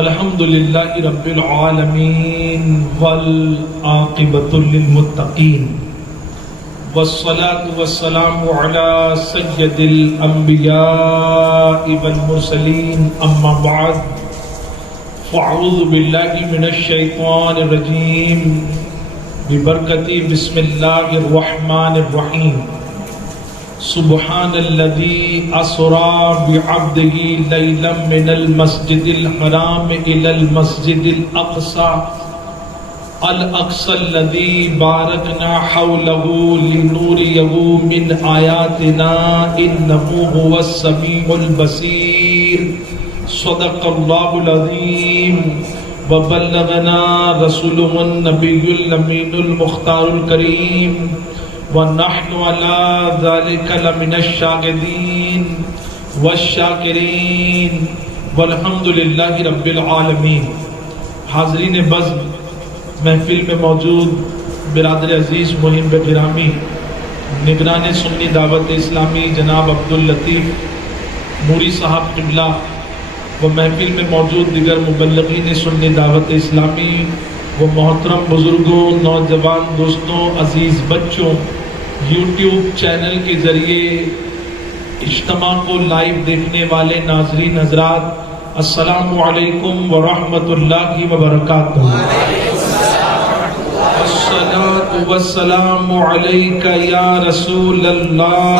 الحمد للہ رب العالمین والعاقبۃ للمتقین والصلاة والسلام علی سید الانبیاء والمرسلین اما بعد فاعوذ باللہ من الشیطان الرجیم ببرکت بسم اللہ الرحمن الرحیم سبحان الذي أسرى بعبده ليلا من المسجد الحرام إلى المسجد الأقصى الذي باركنا حوله لنريه من آياتنا إنه هو السميع البصير صدق الله العظيم وبلغنا رسوله النبي الأمين المختار الكريم وَنَحْنُ عَلَىٰ ذَلِكَ لَمِنَ الشَّاهِدِينَ وَالشَّاكِرِينَ وَالْحَمْدُ لِلَّهِ رَبِّ الْعَالَمِينَ۔ حاضرین بزم، محفل میں موجود برادر عزیز محب گرامی، نگران سنی دعوت اسلامی جناب عبداللطیف موری صاحب قبلہ و محفل میں موجود دیگر مبلغین سنی دعوت اسلامی و محترم بزرگوں، نوجوان دوستوں، عزیز بچوں، یوٹیوب چینل کے ذریعے اجتماع کو لائیو دیکھنے والے ناظرین حضرات، السلام علیکم ورحمۃ اللہ وبرکاتہ۔ الصلاۃ والسلام علیک یا رسول اللہ،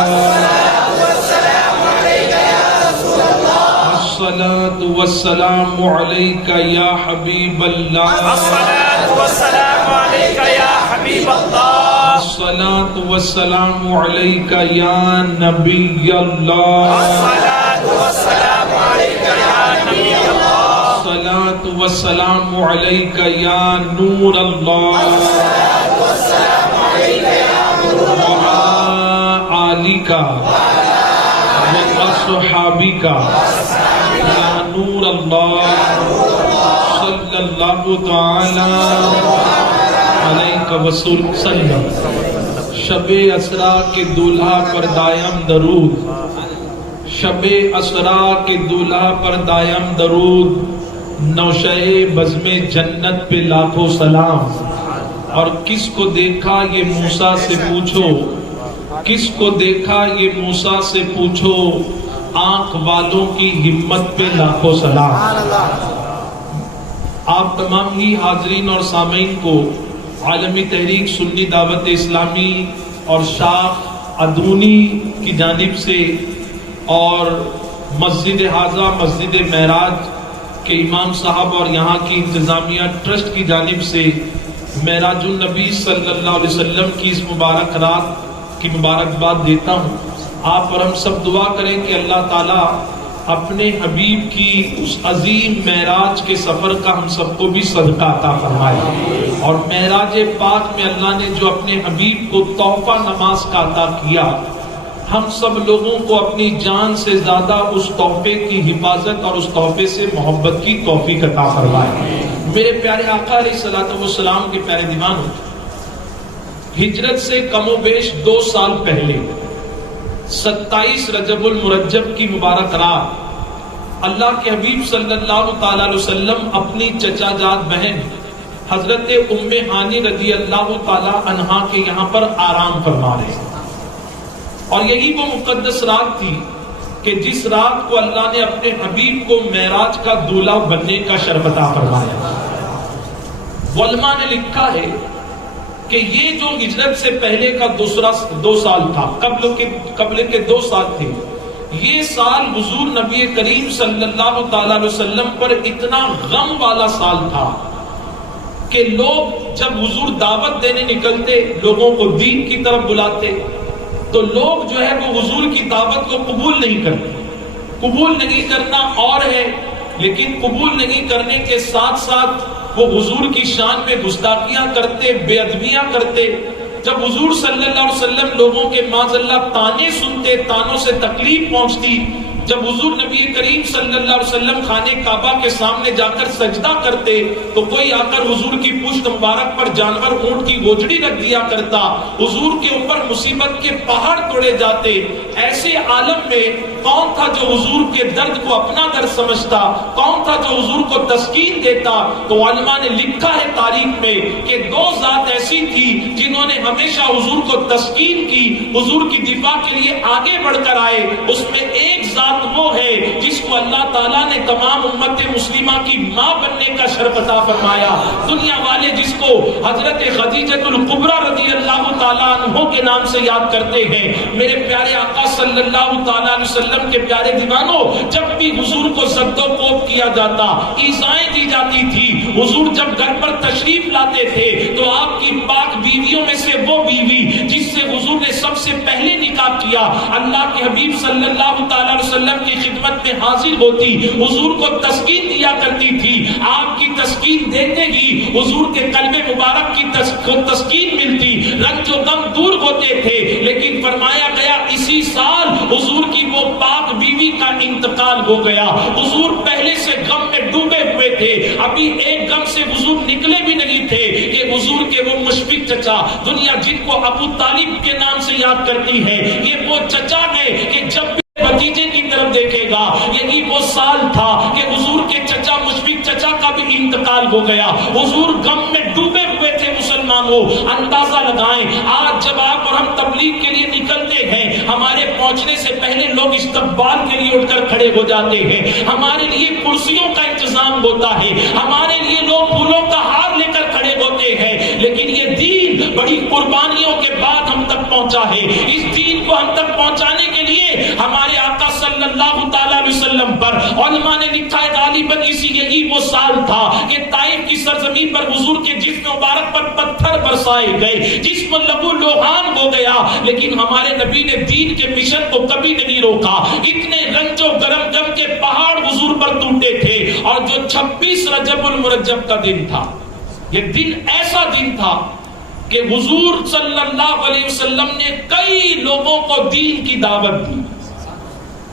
الصلاۃ والسلام علیک یا حبیب اللہ، الصلاۃ والسلام علیک یا حبیب اللہ، الصلاۃ والسلام علیک یا نبی اللہ، الصلاۃ والسلام علیک یا نبی اللہ، الصلاۃ والسلام علیک یا نور اللہ، الصلاۃ والسلام علیک یا نور اللہ، آلک وصحابک یا نور اللہ، صلی اللہ تعالی علیہ وسلم۔ شب اسرا کے دولہا پر دائم درود، شب اسرا کے دولہا پر دائم درود، نوشہ بزم جنت پہ لاکھوں سلام۔ اور کس کو دیکھا یہ موسیٰ سے پوچھو، کس کو دیکھا یہ موسیٰ سے پوچھو، آنکھ والوں کی ہمت پہ لاکھوں سلام۔ آپ تمام ہی حاضرین اور سامعین کو عالمی تحریک سنی دعوت اسلامی اور شاخ ادرونی کی جانب سے اور مسجد حاضہ مسجد معراج کے امام صاحب اور یہاں کی انتظامیہ ٹرسٹ کی جانب سے معراج النبی صلی اللہ علیہ وسلم کی اس مبارک رات کی مبارکباد دیتا ہوں۔ آپ اور ہم سب دعا کریں کہ اللہ تعالیٰ اپنے حبیب کی اس عظیم معراج کے سفر کا ہم سب کو بھی صدقہ عطا فرمائے، اور معراج پاک میں اللہ نے جو اپنے حبیب کو تحفہ نماز کا عطا کیا، ہم سب لوگوں کو اپنی جان سے زیادہ اس تحفے کی حفاظت اور اس تحفے سے محبت کی توفیق عطا فرمائے۔ میرے پیارے آقا علیہ الصلوۃ والسلام کے پیارے دیوانوں، ہجرت سے کم و بیش 2 سال پہلے 27 رجب المرجب کی مبارک رات، اللہ کے حبیب صلی اللہ تعالی علیہ وسلم اپنی چچا جات بہن حضرت ام ہانی رضی اللہ تعالی عنہا کے یہاں پر آرام فرما رہے ہیں، اور یہی وہ مقدس رات تھی کہ جس رات کو اللہ نے اپنے حبیب کو معراج کا دولہا بننے کا شرف عطا فرمایا۔ علماء نے لکھا ہے کہ یہ جو ہجرت سے پہلے کا 2 سال تھا، قبل کے 2 سال تھے، یہ سال حضور نبی کریم صلی اللہ تعالی علیہ وسلم پر اتنا غم والا سال تھا کہ لوگ جب حضور دعوت دینے نکلتے، لوگوں کو دین کی طرف بلاتے، تو لوگ جو ہے وہ حضور کی دعوت کو قبول نہیں کرتے۔ قبول نہیں کرنا اور ہے، لیکن قبول نہیں کرنے کے ساتھ ساتھ وہ حضور کی شان میں گستاخیاں کرتے، بے ادبیاں کرتے۔ جب حضور صلی اللہ علیہ وسلم لوگوں کے معاذ اللہ تانے سنتے، تانوں سے تکلیف پہنچتی، جب حضور نبی کریم صلی اللہ علیہ وسلم خانہ کعبہ کے سامنے جا کر سجدہ کرتے تو کوئی آ کر حضور کی پشت مبارک پر جانور اونٹ کی گوجڑی رکھ دیا کرتا، حضور کے اوپر مصیبت کے پہاڑ توڑے جاتے۔ ایسے عالم میں کون تھا جو حضور کے درد کو اپنا درد سمجھتا, کون تھا جو حضور کو تسکین دیتا. تو علماء نے لکھا ہے تاریخ میں کہ دو ذات ایسی تھی جنہوں نے ہمیشہ حضور کو تسکین کی, حضور کی دفاع کے لیے آگے بڑھ کر آئے. اس میں ایک ذات وہ ہے جس کو اللہ تعالیٰ نے تمام امت مسلمہ کی ماں بننے کا شرف عطا فرمایا. دنیا والے جس کو حضرت خدیجۃ الکبریٰ رضی اللہ تعالیٰ عنہ کے نام سے یاد کرتے ہیں. میرے پیارے آقا صلی اللہ تعالیٰ علیہ وسلم کے پیارے دیوانوں, جب بھی حضور کو زد و کوب کیا جاتا, ایذائیں دی جاتی تھی, حضور جب گھر پر تشریف لاتے تھے تو آپ کی پاک بیویوں میں سے وہ بیوی جس سے حضور نے سب سے پہلے نکاح کیا, اللہ کے حبیب صلی اللہ تعالیٰ علیہ وسلم کی خدمت میں حاضر ہوتی, حضور کو تسکین دیا کرتی تھی. آپ کی تسکین دیتے ہی حضور کے قلب مبارک کی تسکین ملتی, رنج و غم دور ہوتے تھے. لیکن فرمایا گیا اسی سال حضور کی وہ پاک بیوی کا انتقال ہو گیا. حضور پہلے سے غم میں ڈوبے ہوئے تھے, ابھی ایک غم سے حضور نکلے بھی نہیں تھے کہ حضور کے وہ مشفق چچا, دنیا جن کو ابو طالب کے نام سے یاد کرتی ہے, یہ وہ چچا ہے کہ جب بھتیجے کی طرف دیکھے گا, یہی وہ سال تھا کہ حضور کے چچا مشفق چچا کا بھی انتقال ہو گیا. حضور غم میں ڈوبے ہوئے تھے. مسلمانوں اندازہ لگائیں, آج جب آپ اور ہم تبلیغ کے لیے نکلتے ہیں, ہمارے پہنچنے سے پہلے لوگ استقبال کے لیے اٹھ کر کھڑے ہو جاتے ہیں, ہمارے لیے کرسیوں کا انتظام ہوتا ہے, ہمارے لیے لوگ پھولوں کا ہار لے کر کھڑے ہوتے ہیں. لیکن یہ دین بڑی قربانیوں کے بعد ہم تک پہنچا ہے. اس دین کو ہم تک پہنچانے کے لیے ہمارے آقا صلی اللہ تعالیٰ علیہ وسلم پر علماء نے لکھا ہے غالباً یہی وہ سال تھا کہ طائف کی سرزمین پر حضور کے جسم مبارک پر پتھر برسائے گئے, جسم لہو لوہان ہو گیا. لیکن ہمارے نبی نے دین کے مشن کو کبھی نہیں روکا. اتنے رنج و گرم غم کے پہاڑ حضور پر ٹوٹے تھے. اور جو 26 رجب المرجب کا دن تھا, یہ دن ایسا دن تھا کہ حضور صلی اللہ علیہ وسلم نے کئی لوگوں کو دین کی دعوت دی,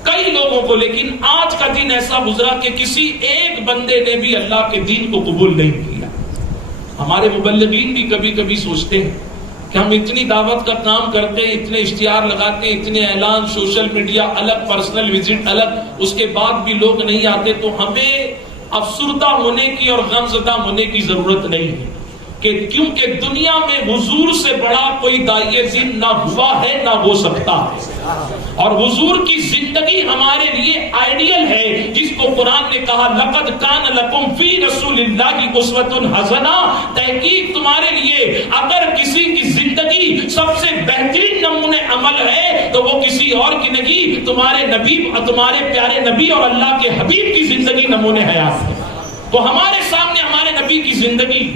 کئی لوگوں کو. لیکن آج کا دن ایسا گزرا کہ کسی ایک بندے نے بھی اللہ کے دین کو قبول نہیں کیا. ہمارے مبلغین بھی کبھی کبھی سوچتے ہیں کہ ہم اتنی دعوت کا کام کرتے ہیں, اتنے اشتہار لگاتے ہیں, اتنے اعلان, سوشل میڈیا الگ, پرسنل وزٹ الگ, اس کے بعد بھی لوگ نہیں آتے, تو ہمیں افسردہ ہونے کی اور غمزدہ ہونے کی ضرورت نہیں ہے. کہ کیونکہ دنیا میں حضور سے بڑا کوئی داعیہ دین نہ ہوا ہے نہ ہو سکتا ہے, اور حضور کی زندگی ہمارے لیے آئیڈیل ہے, جس کو قرآن نے کہا لقد کان لکم فی رسول اللہ اسوۃ حسنہ. تحقیق تمہارے لیے اگر کسی کی زندگی سب سے بہترین نمونہ عمل ہے تو وہ کسی اور کی نہیں, تمہارے نبی, تمہارے پیارے نبی اور اللہ کے حبیب کی زندگی نمونہ حیات ہے. تو ہمارے سامنے ہمارے نبی کی زندگی,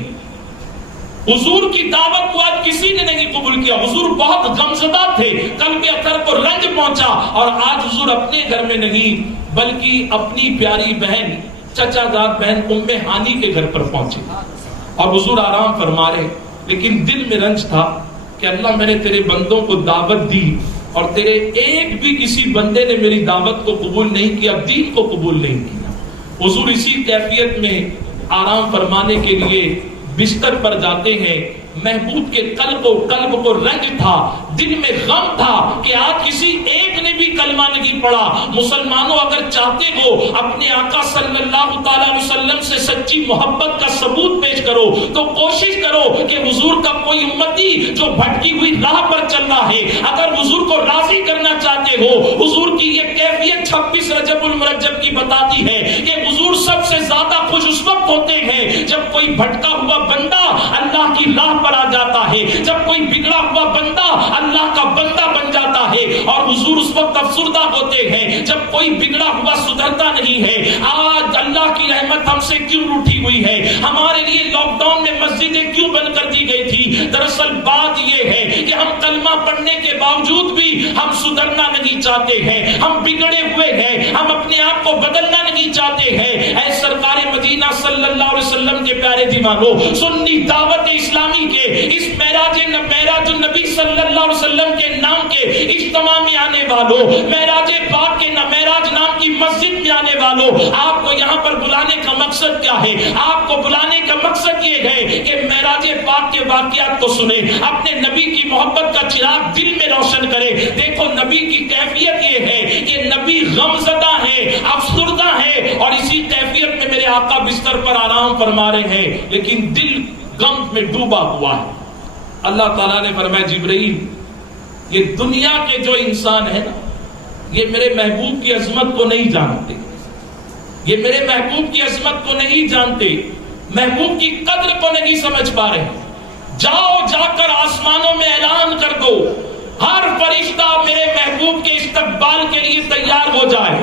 حضور کی دعوت کو آج کسی نے نہیں قبول کیا. حضور بہت غمزدہ تھے, قلب اطہر کو رنج پہنچا, اور آج حضور اپنے گھر میں نہیں بلکہ اپنی پیاری بہن, چچا زاد بہن ام ہانی کے گھر پر پہنچے, اور حضور آرام فرما رہے. لیکن دل میں رنج تھا کہ اللہ میں نے تیرے بندوں کو دعوت دی اور تیرے ایک بھی کسی بندے نے میری دعوت کو قبول نہیں کیا, دین کو قبول نہیں کیا. حضور اسی کیفیت میں آرام فرمانے کے لیے بستر پر جاتے ہیں. محبوب کے قلب کو رنج تھا, دل میں غم تھا کہ آج کسی ایک نے بھی کلمہ نہیں پڑھا. مسلمانوں اگر چاہتے ہو اپنے آقا صلی اللہ تعالیٰ علیہ وسلم سے سچی محبت کا ثبوت پیش کرو تو کوشش کرو کہ حضور کا کوئی امتی جو بھٹکی ہوئی راہ پر چل رہا ہے, اگر حضور کو راضی کرنا چاہتے ہو, حضور کی یہ کیفیت 26 رجب المرجب کی بتاتی ہے کہ حضور سب سے زیادہ خوش اس وقت ہوتے ہیں جب کوئی بھٹکا ہوا بندہ اللہ کی راہ پر آ جاتا ہے, جب کوئی بگڑا ہوا بندہ اللہ کا بندہ بن جاتا ہے. اور حضور اس وقت افسردہ ہوتے ہیں جب کوئی بگڑا ہوا سدھرتا نہیں ہے. آج اللہ کی رحمت ہم سے کیوں روٹھی ہوئی ہے, ہمارے لیے لاک ڈاؤن میں مسجدیں کیوں بند کر دی گئی تھی؟ دراصل بات یہ ہے کہ ہم کلمہ پڑھنے کے باوجود بھی ہم سدھرنا نہیں چاہتے ہیں, ہم بگڑے ہوئے ہیں, ہم اپنے آپ کو بدلنا نہیں چاہتے ہیں. اے سرکار مدینہ صلی اللہ علیہ وسلم کے پیارے دیوانوں, سنی دعوت اسلامی کے اس معراج النبی صلی اللہ علیہ وسلم کے نام کے اجتماع میں آنے والوں, معراج پاک کے معراج نام کی مسجد میں آنے والوں, آپ کو یہاں پر بلانے کا مقصد کیا ہے؟ آپ کو بلانے کا مقصد یہ ہے کہ معراج پاک کے واقعات کو سنے, اپنے نبی کی محبت کا چراغ دل میں روشن کرے. دیکھو نبی کی کیفیت یہ ہے کہ نبی غمزدہ ہے, افسردہ ہے, اور اسی کیفیت میں میرے آقا بستر پر آرام فرما رہے ہیں, لیکن دل غم میں ڈوبا ہوا ہے. اللہ تعالیٰ نے فرمایا جبرائیل, یہ دنیا کے جو انسان ہے نا, یہ میرے محبوب کی عظمت کو نہیں جانتے, یہ میرے محبوب کی عظمت کو نہیں جانتے, محبوب کی قدر کو نہیں سمجھ پا رہے. جاؤ جا کر آسمانوں میں اعلان کر دو, ہر فرشتہ میرے محبوب کے استقبال کے لیے تیار ہو جائے.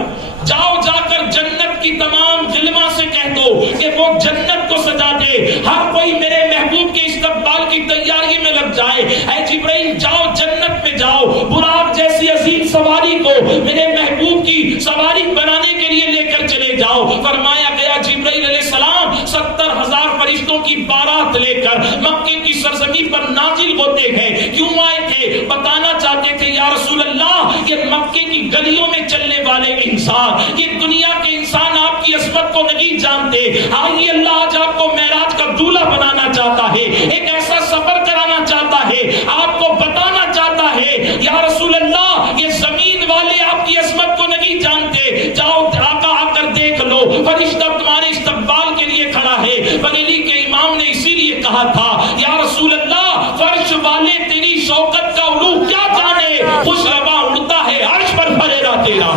جاؤ جا کر جنت کی تمام غلما سے کہہ دو کہ وہ جنت کو سجا دے, ہر کوئی میرے محبوب کے استقبال کی تیاری میں لگ جائے. اے جبرائیل جاؤ جنت میں جاؤ, براق جیسی عظیم سواری کو میرے محبوب کی سواری بنانے کے لیے لے کر چلے جاؤ. فرمایا گیا جبرائیل علیہ السلام 70,000 فرشتوں کی بارات لے کر مکے کی سرزمین پر نازل ہوتے ہیں. کیوں آئے تھے؟ بتانا چاہتے تھے یا رسول اللہ, یہ مکے کی گلیوں میں چلنے والے انسان, یہ دنیا کے انسان آپ کی عظمت کو نہیں جانتے. آئیے اللہ آج آپ کو معراج کا دولہا بنانا چاہتا ہے, ایک ایسا سفر کرانا چاہتا ہے, آپ کو بتانا چاہتا ہے یا رسول اللہ یہ زمین والے آپ کی عظمت کو نہیں جانتے. جاؤ آقا آ کر دیکھ لو, فرشتہ تمہارے استقبال کے لیے کھڑا ہے. بریلی کے امام نے اسی لیے کہا تھا یا رسول اللہ فرش والے تیری شوکت کا علو کیا جانے, خوش روا اڑتا ہے عرش پر پھریرا تیرا.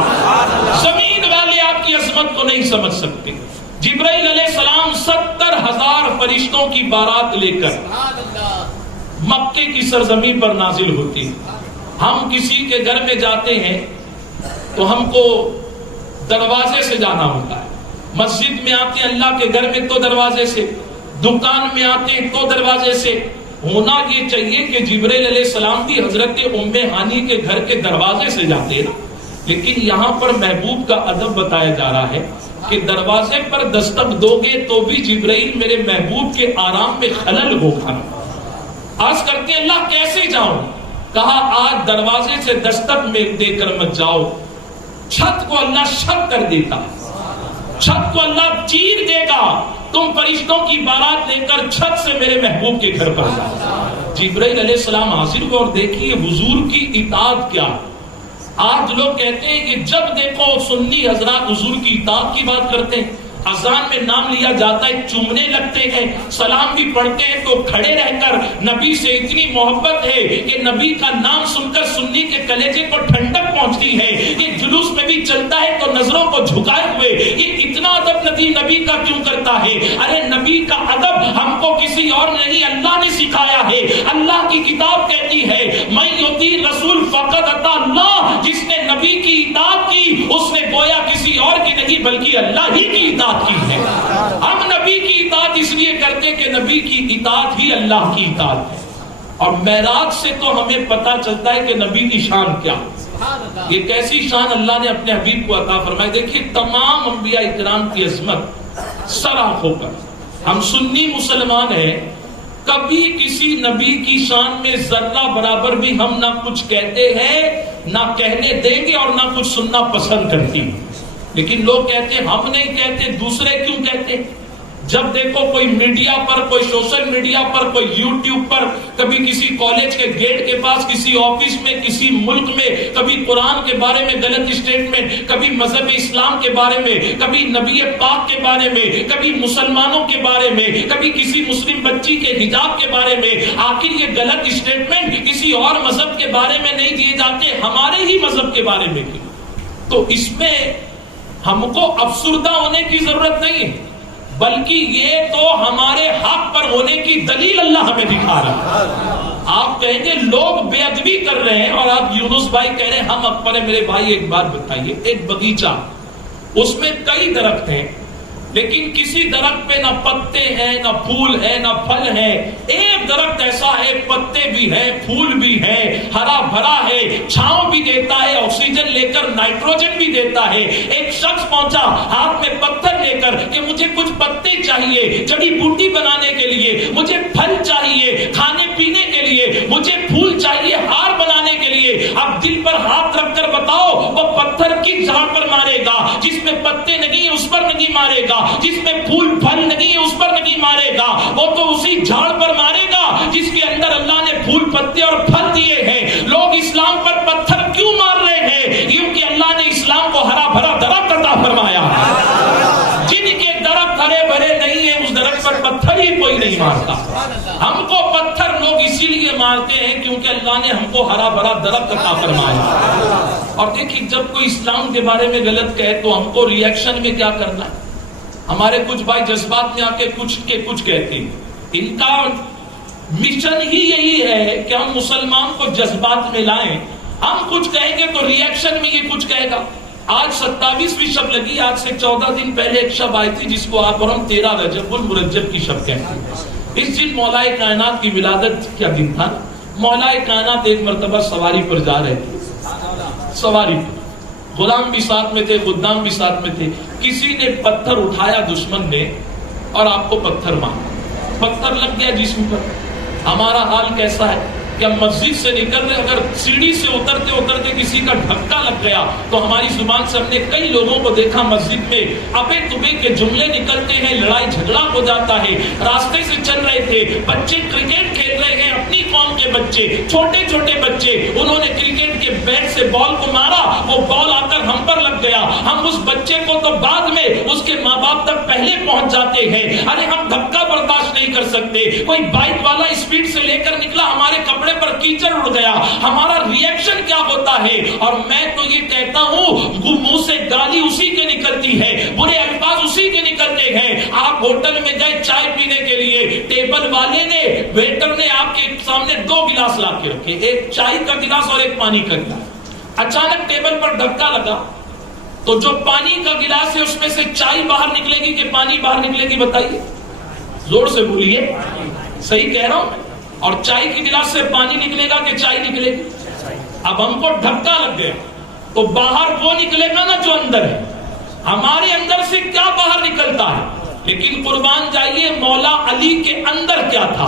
زمین والے آپ کی عظمت کو نہیں سمجھ سکتے. جبرائیل علیہ السلام 70,000 فرشتوں کی بارات لے کر مکے کی سرزمین پر نازل ہوتی. ہم کسی کے گھر میں جاتے ہیں تو ہم کو دروازے سے جانا ہوتا ہے. مسجد میں آتے ہیں اللہ کے گھر میں تو دروازے سے, دکان میں آتے ہیں تو دروازے سے. ہونا یہ چاہیے کہ جبرائیل علیہ السلام بھی حضرت ام ہانی کے گھر کے دروازے سے جاتے ہیں نا, لیکن یہاں پر محبوب کا ادب بتایا جا رہا ہے کہ دروازے پر دستک دو گے تو بھی جبرائیل میرے محبوب کے آرام میں خلل ہوگا. عرض کرتے اللہ کیسے جاؤں؟ کہا آج دروازے سے دستک میں دے کر مت جاؤ, چھت کو اللہ شک کر دیتا, چھت کو اللہ چیر دے گا, تم فرشتوں کی بارات لے کر چھت سے میرے محبوب کے گھر پر جاؤ. جبرائیل علیہ السلام حاضر ہوئے اور دیکھیے حضور کی اطاعت کیا. آج لوگ کہتے ہیں کہ جب دیکھو سنی حضرات حضور کی اطاعت کی بات کرتے ہیں, اذان میں نام لیا جاتا ہے چومنے لگتے ہیں, سلام بھی پڑھتے ہیں تو کھڑے رہ کر نبی سے اتنی محبت ہے کہ نبی کا نام سن کر سنی کے کلیجے کو ٹھنڈک پہنچتی ہے. یہ جلوس میں بھی چلتا ہے تو نظروں کو جھکائے ہوئے, یہ اتنا ادب نبی کا کیوں کرتا ہے؟ ارے نبی کا ادب ہم کو کسی اور نہیں اللہ نے سکھایا ہے. اللہ کی کتاب کہتی ہے میں یطیع رسول فقط اطاع اللہ, جس نے نبی کی اطاعت کی اس نے گویا کسی اور کی نہیں بلکہ اللہ ہی کی اطاعت کی ہے. ہم نبی کی اطاعت اس لیے کرتے کہ نبی کی اطاعت ہی اللہ کی اطاعت ہے. اور معراج سے تو ہمیں پتا چلتا ہے کہ نبی کی شان کیا, یہ کیسی شان اللہ نے اپنے حبیب کو عطا فرمائی. دیکھیے تمام انبیاء اکرام کی عظمت سراخ ہو کر, ہم سنی مسلمان ہیں, کبھی کسی نبی کی شان میں ذرہ برابر بھی ہم نہ کچھ کہتے ہیں نہ کہنے دیں گے اور نہ کچھ سننا پسند کرتی. لیکن لوگ کہتے ہیں ہم نہیں کہتے, دوسرے کیوں کہتے؟ جب دیکھو کوئی میڈیا پر, کوئی سوشل میڈیا پر, کوئی یوٹیوب پر, کبھی کسی کالج کے گیٹ کے پاس, کسی آفس میں, کسی ملک میں, کبھی قرآن کے بارے میں غلط اسٹیٹمنٹ, کبھی مذہب اسلام کے بارے میں, کبھی نبی پاک کے بارے میں, کبھی مسلمانوں کے بارے میں, کبھی کسی مسلم بچی کے حجاب کے بارے میں. آخر یہ غلط اسٹیٹمنٹ کسی اور مذہب کے بارے میں نہیں دیے جاتے, ہمارے ہی مذہب کے بارے میں کیوں؟ تو اس میں ہم کو افسردہ ہونے کی ضرورت نہیں ہے, بلکہ یہ تو ہمارے حق پر ہونے کی دلیل اللہ ہمیں دکھا رہا ہے. آپ کہیں گے لوگ بے ادبی کر رہے ہیں, اور آپ یونس بھائی کہہ رہے ہیں ہم اکبر ہیں. میرے بھائی ایک بات بتائیے, ایک باغیچہ, اس میں کئی درخت ہیں, لیکن کسی درخت پہ نہ پتے ہیں, نہ پھول ہیں, نہ پھل ہیں. ایک درخت ایسا ہے پتے بھی ہیں, پھول بھی ہیں, ہرا بھرا ہے, چھاؤں بھی دیتا ہے, آکسیجن لے کر نائٹروجن بھی دیتا ہے. ایک شخص پہنچا ہاتھ میں پتھر لے کر کہ مجھے کچھ پتے چاہیے جڑی بوٹی بنانے کے لیے, مجھے پھل چاہیے کھانے پینے کے لیے, مجھے پھول چاہیے ہار بنانے کے لیے. اب دل پر ہاتھ رکھ کر بتاؤ وہ پتھر کس جھاڑ پر مارے گا؟ جس میں پتے نہیں اس پر نہیں مارے گا, جس میں پھول پھل نہیں ہے اس پر نہیں مارے گا, وہ تو اسی جھاڑ پر مارے گا پتے اور پھل دیے ہیں. لوگ اسلام پر پتھر کیوں مار رہے ہیں؟ کیونکہ اللہ نے اسلام کو ہرا بھرا درخت عطا فرمایا. جن کے درخت ہرے بھرے نہیں ہیں اس درخت پر پتھر ہی کوئی نہیں مارتا. ہم کو پتھر لوگ اسی لیے مارتے ہیں کیونکہ اللہ نے ہم کو ہرا بھرا درخت عطا فرمایا. اور دیکھیں جب کوئی اسلام کے بارے میں غلط کہے تو ہم کو ری ایکشن میں کیا کرنا ہے؟ ہمارے کچھ بھائی جذبات میں آ کے کچھ کہتے ہیں. ان کا مشن ہی یہی ہے کہ ہم مسلمان کو جذبات میں لائیں. ہم کچھ کہیں گے تو ری ایکشن میں یہ کچھ کہے گا. آج 27ویں شب لگی. آج سے 14 دن پہلے ایک شب آئی تھی جس کو آپ اور ہم 13 رجب المرجب کی شب کہتے ہیں. اس دن مولا کائنات کی ولادت کا دن تھا. مولا کائنات ایک مرتبہ سواری پر جا رہے تھے. سواری پر غلام بھی ساتھ میں تھے, خدام بھی ساتھ میں تھے. کسی نے پتھر اٹھایا دشمن نے اور آپ کو پتھر مارا. پتھر لگ گیا جسم پر. ہمارا حال کیسا ہے کہ ہم مسجد سے نکل رہے, اگر سیڑھی سے اترتے اترتے کسی کا دھکا لگ گیا تو ہماری زبان سے ہم نے کئی لوگوں کو دیکھا مسجد میں ابے تبے کے جملے نکلتے ہیں, لڑائی جھگڑا ہو جاتا ہے. راستے سے چل رہے تھے, بچے کرکٹ کھیل رہے ہیں, اپنی قوم کے بچے, چھوٹے چھوٹے بچے, انہوں نے کرکٹ کے بیٹ سے بال کو مارا, وہ بال آ کر ہم پر لگ گیا. ہم اس بچے کو تو بعد میں اس کے ماں باپ تک پہلے پہنچ جاتے ہیں. ارے ہم دھکا برداشت نہیں کر سکتے. کوئی بائک والا اسپیڈ سے لے کر نکلا, ہمارے کپڑے پر کیچڑ اڑ گیا. ہمارا ری ایکشن کیا ہوتا ہے؟ اور میں تو یہ کہتا ہوں منہ سے گالی اسی کے نکلتی ہے, برے الفاظ اسی کے نکلتے ہیں. آپ ہوٹل میں گئے چائے پینے کے لیے, ٹیبل والے نے, ویٹر نے آپ کے سامنے 2 گلاس لا کے رکھے, ایک چائے کا گلاس اور ایک پانی کا گلاس. اچانک ٹیبل پر دھکا لگا تو جو پانی کا گلاس ہے اس میں سے چائے باہر نکلے گی کہ پانی باہر نکلے گی؟ بتائیے, زور سے بولیے. صحیح کہہ رہا ہوں. اور چائے کے گلاس سے پانی نکلے گا کہ چائے نکلے گی؟ اب ہم کو دھکا لگ گیا تو باہر وہ نکلے گا نا جو اندر ہے. ہمارے اندر سے کیا باہر نکلتا ہے؟ لیکن قربان جائیے مولا علی کے اندر کیا تھا؟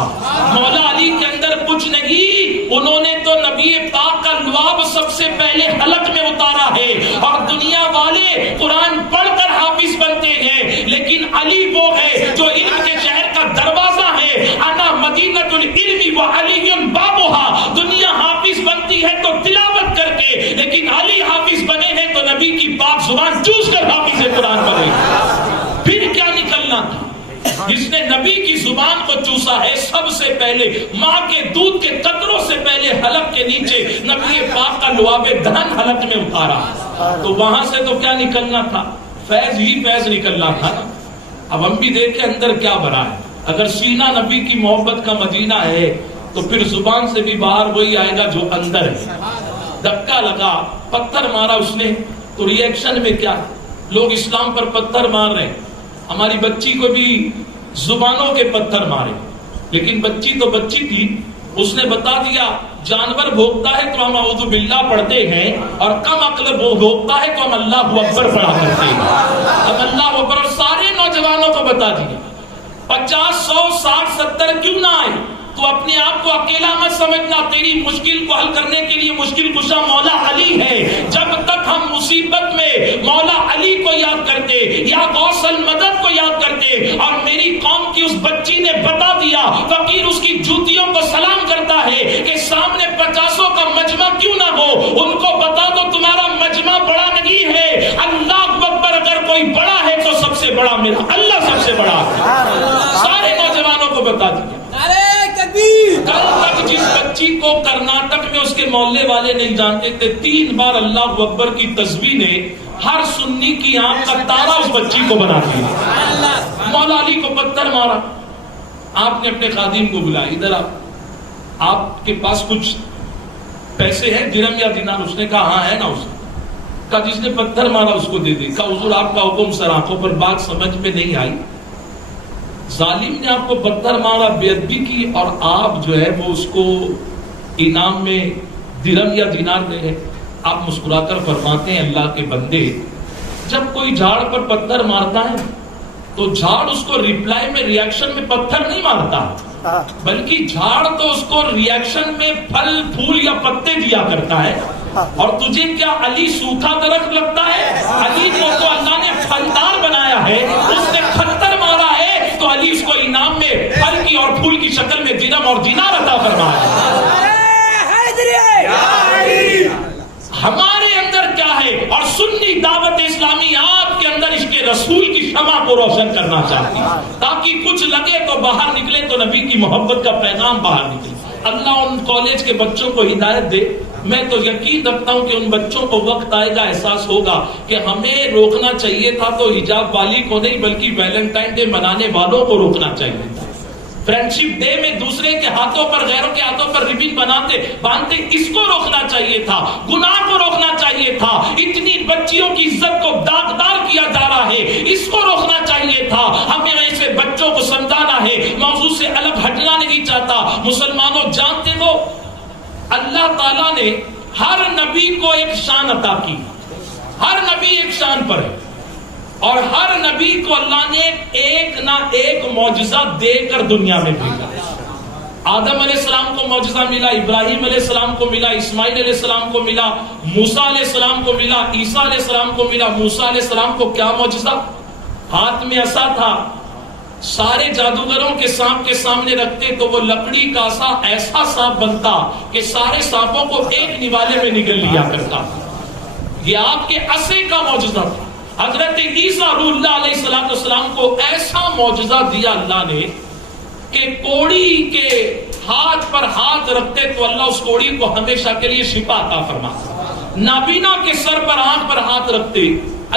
مولا علی کے اندر کچھ نہیں. انہوں نے تو نبی پاک کا لعاب سب سے پہلے حلق میں اتارا ہے. اور دنیا والے قرآن پڑھ کر حافظ بنتے ہیں, لیکن علی وہ ہے جو علم کے شہر کا دروازہ ہے. انا مدینۃ العلم وعلی بابها. دنیا حافظ بنتی ہے تو تلاوت کر کے, لیکن علی حافظ بنے ہیں تو نبی کی پاک زبان چوس کر حافظ قرآن بنے. پھر کیا نکلنا تھا؟ جس نے نبی کی زبان کو چوسا ہے سب سے پہلے ماں کے دودھ کے قطروں سے پہلے حلق کے نیچے نبی پاک کا لعاب دہن حلق میں اتارا. تو وہاں سے تو کیا نکلنا تھا؟ فیض ہی فیض نکلنا تھا نا. اب ہم بھی دیکھیں اندر کیا بھرا ہے. اگر سینہ نبی کی محبت کا مدینہ ہے تو پھر زبان سے بھی باہر وہی آئے گا جو اندر ہے. دھکا لگا, پتھر مارا اس نے, تو ری ایکشن میں کیا؟ لوگ اسلام پر پتھر مار رہے ہیں. ہماری بچی کو بھی زبانوں کے پتھر مارے, لیکن بچی تو بچی تھی. اس نے بتا دیا جانور بھوکتا ہے تو ہم اعوذ باللہ پڑھتے ہیں, اور کم عقل بھوکتا ہے تو ہم اللہ اکبر پڑھا کرتے ہیں. اب اللہ اکبر, اور سارے نوجوانوں کو بتا دیا 50 100 60 70 کیوں نہ آئے تو اپنے آپ کو اکیلا مت سمجھنا. تیری مشکل کو حل کرنے کے لیے مشکل کشا مولا علی ہے. جب تک ہم مصیبت میں مولا علی کو یاد کرتے یا غوث المدد کو یاد کرتے, اور میری قوم کی اس بچی نے بتا دیا, فقیر اس کی جوتیوں کو سلام کرتا ہے کہ سامنے 50 کا مجمع کیوں نہ ہو, ان کو بتا دو تمہارا مجمع بڑا نہیں ہے. اللہ اکبر, اگر کوئی بڑا ہے تو سب سے بڑا میرا اللہ سب سے بڑا ہے. سارے نوجوانوں کو بتا دیا. کل تک جس بچی کو کرناٹک میں اس کے محلے والے نہیں جانتے تھے, 3 بار اللہ اکبر کی تسبیح نے ہر سنی کی آنکھ کا تارا اس بچی کو بنا دیا. مولا علی کو پتھر مارا. آپ نے اپنے خادم کو بلایا, ادھر آپ کے پاس کچھ پیسے ہیں درہم یا دینار؟ اس نے کہا ہاں ہے نا. اس نے کہا جس نے پتھر مارا اس کو دے دے. کہا حضور آپ کا حکم سر. آنکھوں پر بات سمجھ میں نہیں آئی. ظالم نے آپ کو پتھر مارا, بے ادبی کی, اور آپ جو ہے وہ اس کو انعام میں درہم یا دینار دے. آپ مسکرا کر فرماتے ہیں اللہ کے بندے, جب کوئی جھاڑ پر پتھر مارتا ہے تو جھاڑ اس کو ریپلائی میں ری ایکشن میں پتھر نہیں مارتا, بلکہ جھاڑ تو اس کو ری ایکشن میں پھل پھول یا پتے دیا کرتا ہے. اور تجھے کیا علی سوکھا درخت لگتا ہے؟ علی کو تو اللہ نے پھلدار بنایا ہے. اس نے پتھر مارا ہے تو علی اس کو انعام میں پھل کی اور پھول کی شکل میں درہم اور دینار عطا فرمایا. روکنا چاہتی ہے، تاکہ کچھ لگے تو باہر نکلے تو نبی کی محبت کا پیغام باہر نکلے۔ اللہ ان کالج کے بچوں کو ہدایت دے۔ میں تو یقین رکھتا ہوں کہ ان بچوں کو وقت آئے گا، احساس ہوگا کہ ہمیں روکنا چاہیے تھا تو حجاب والی کو نہیں بلکہ ویلنٹائن ڈے منانے والوں کو روکنا چاہیے تھا۔ فرینڈشپ ڈے میں دوسرے کے ہاتھوں پر، غیروں کے ہاتھوں پر ربن باندھتے اس کو روکنا چاہیے تھا، گناہ کو روکنا چاہیے تھا۔ اتنی بچیوں کی عزت کو داغدار کیا جا رہا ہے، اس کو روکنا چاہیے تھا۔ ہمیں ایسے بچوں کو سمجھانا ہے، موضوع سے الگ ہٹنا نہیں چاہتا۔ مسلمانوں جانتے ہو اللہ تعالیٰ نے ہر نبی کو ایک شان عطا کی، ہر نبی ایک شان پر ہے، اور ہر نبی کو اللہ نے ایک نہ ایک معجزہ دے کر دنیا میں بھیجا۔ آدم علیہ السلام کو معجزہ ملا، ابراہیم علیہ السلام کو ملا، اسماعیل علیہ السلام کو ملا، موسیٰ علیہ السلام کو ملا، عیسیٰ علیہ السلام کو ملا۔ موسیٰ علیہ السلام کو کیا معجزہ؟ ہاتھ میں عصا تھا، سارے جادوگروں کے سانپ کے سامنے رکھتے تو وہ لکڑی کا عصا ایسا سانپ بنتا کہ سارے سانپوں کو ایک نوالے میں نگل لیا کرتا۔ یہ آپ کے عصے کا معجزہ تھا۔ حضرت عیسیٰ روح اللہ علیہ السلام کو ایسا معجزہ دیا اللہ نے کہ کوڑی کے ہاتھ پر ہاتھ رکھتے تو اللہ اس کوڑی کو ہمیشہ کے لیے شفا عطا فرماتا۔ نابینا کے سر پر آنکھ پر ہاتھ رکھتے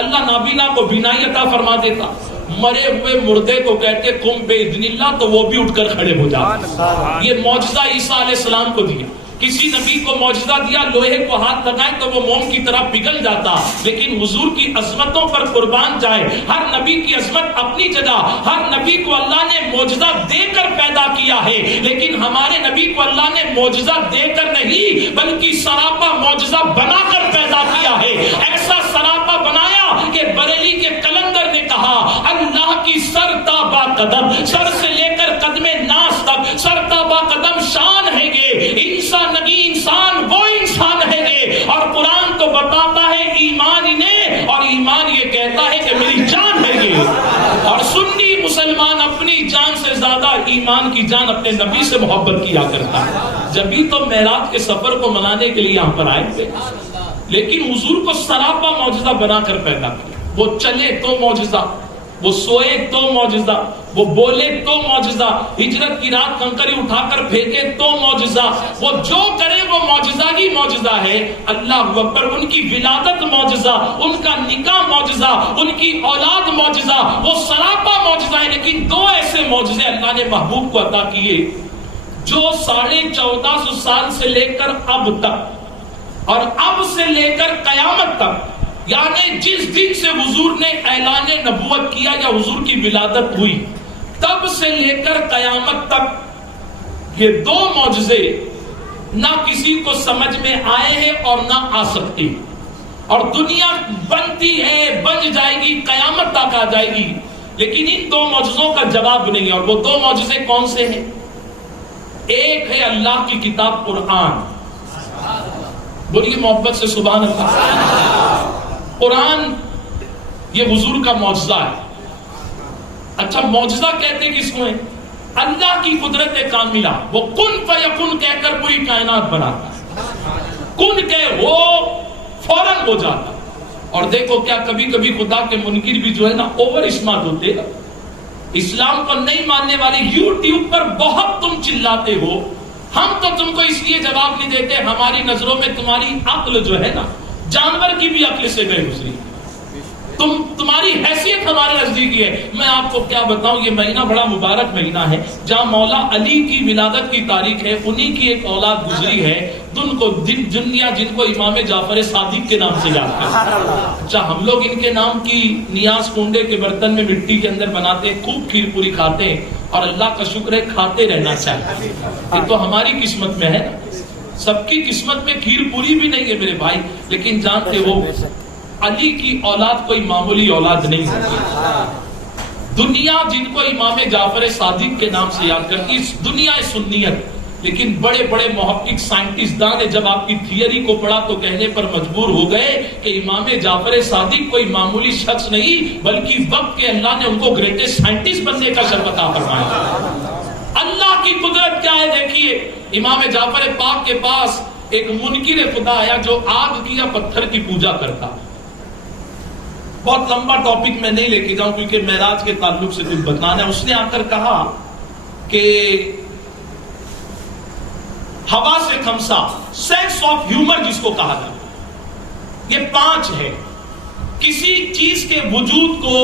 اللہ نابینا کو بینائی عطا فرما دیتا۔ مرے ہوئے مردے کو کہتے قم باذن اللہ تو وہ بھی اٹھ کر کھڑے ہو جاتے۔ یہ معجزہ عیسیٰ علیہ السلام کو دیا۔ کسی نبی کو معجزہ دیا لوہے کو ہاتھ لگائے تو وہ موم کی طرح پگھل جاتا، لیکن حضور کی عظمتوں پر قربان جائے۔ ہر نبی کی عظمت اپنی جگہ، ہر نبی کو اللہ نے معجزہ دے کر پیدا کیا ہے، لیکن ہمارے نبی کو اللہ نے معجزہ دے کر نہیں بلکہ سراپا معجزہ بنا کر پیدا کیا ہے۔ ایسا سراپا بنایا کہ بریلی کے قلندر نے کہا اللہ کی سر تا با قدم، سر سے لے کر قدم ناس تک سر تا با قدم شان ہے گے، انسان نگی انسان وہ انسان ہے گے۔ اور قرآن تو بتاتا ہے ایمان انہیں، اور ایمان یہ کہتا ہے کہ میری جان ہے یہ۔ اور سنی مسلمان اپنی جان سے زیادہ ایمان کی جان اپنے نبی سے محبت کیا کرتا ہے۔ جبھی تو معراج کے سفر کو منانے کے لیے یہاں پر آئے تھے، لیکن حضور کو سراپا معجزہ بنا کر پیدا کیا۔ وہ چلے تو معجزہ، وہ سوئے تو معجزہ، وہ بولے تو معجزہ، ہجرت کی رات کنکری اٹھا کر پھینکے تو معجزہ، وہ جو کرے وہ معجزہ ہی معجزہ ہے۔ اللہ اکبر، ان کی ولادت معجزہ، ان کا نکاح معجزہ، ان کی اولاد معجزہ، وہ سراپا معجزہ ہے۔ لیکن دو ایسے معجزے اللہ نے محبوب کو عطا کیے جو 1450 سال سے لے کر اب تک اور اب سے لے کر قیامت تک، یعنی جس دن سے حضور نے اعلان نبوت کیا یا حضور کی ولادت ہوئی تب سے لے کر قیامت تک، یہ دو معجزے نہ کسی کو سمجھ میں آئے ہیں اور نہ آ سکتے، اور دنیا بنتی ہے، بن جائے گی، قیامت تک آ جائے گی، لیکن ان دو معجزوں کا جواب نہیں ہے۔ اور وہ دو معجزے کون سے ہیں؟ ایک ہے اللہ کی کتاب قرآن، بولیے محبت سے سبحان اللہ۔ قرآن یہ حضور کا معجزہ ہے۔ اچھا، معجزہ کہتے کس کو ہے؟ اللہ کی قدرت کاملہ، وہ کن فیکن کہہ کر پوری کائنات بناتا ہے، کن کہ ہو فوراً ہو جاتا۔ اور دیکھو کیا کبھی کبھی خدا کے منکر بھی جو ہے نا اوور اسمارٹ ہوتے ہیں، اسلام کو نہیں ماننے والے یوٹیوب پر بہت تم چلاتے ہو، ہم تو تم کو اس لیے جواب نہیں دیتے، ہماری نظروں میں تمہاری عقل جو ہے نا جانور کی بھی عقل سے گئے گزری، تمہاری حیثیت ہمارے نزدیک ہے۔ میں آپ کو کیا بتاؤں، یہ مہینہ بڑا مبارک مہینہ ہے جہاں مولا علی کی ولادت کی تاریخ ہے، انہی کی ایک اولاد گزری ہے جن کو امام جعفر صادق کے نام سے یاد کرتے ہیں۔ اچھا، ہم لوگ ان کے نام کی نیاز کنڈے کے برتن میں مٹی کے اندر بناتے ہیں، خوب کھیر پوری کھاتے ہیں، اور اللہ کا شکر ہے کھاتے رہنا چاہیے۔ یہ تو ہماری قسمت میں ہے، سب کی قسمت میں کھیر پوری بھی نہیں ہے میرے بھائی، لیکن جانتے ہو علی کی اولاد کوئی معمولی اولاد نہیں ہوتی۔ دنیا جن کو امام جعفر صادق کے نام سے یاد کرتی، دنیا سنیت، لیکن بڑے بڑے محقق سائنٹسٹداں نے جب آپ کی تھیوری کو پڑھا تو کہنے پر مجبور ہو گئے کہ امام جعفر صادق کوئی معمولی شخص نہیں بلکہ وقت کے اللہ نے ان کو گریٹسٹ سائنٹسٹ بننے کا شرف عطا فرمایا۔ اللہ کی قدرت کیا ہے دیکھیے، امام جعفر پاک کے پاس ایک منکر خدا آیا جو آگ کی یا پتھر کی پوجا کرتا، بہت لمبا ٹاپک میں نہیں لے کے جاؤں کیونکہ معراج کے تعلق سے کچھ بتانا ہے. اس نے آ کر کہا کہ ہوا سے خمسہ، سینس آف ہیومر جس کو کہا جاتا ہے، یہ 5 ہے. کسی چیز کے وجود کو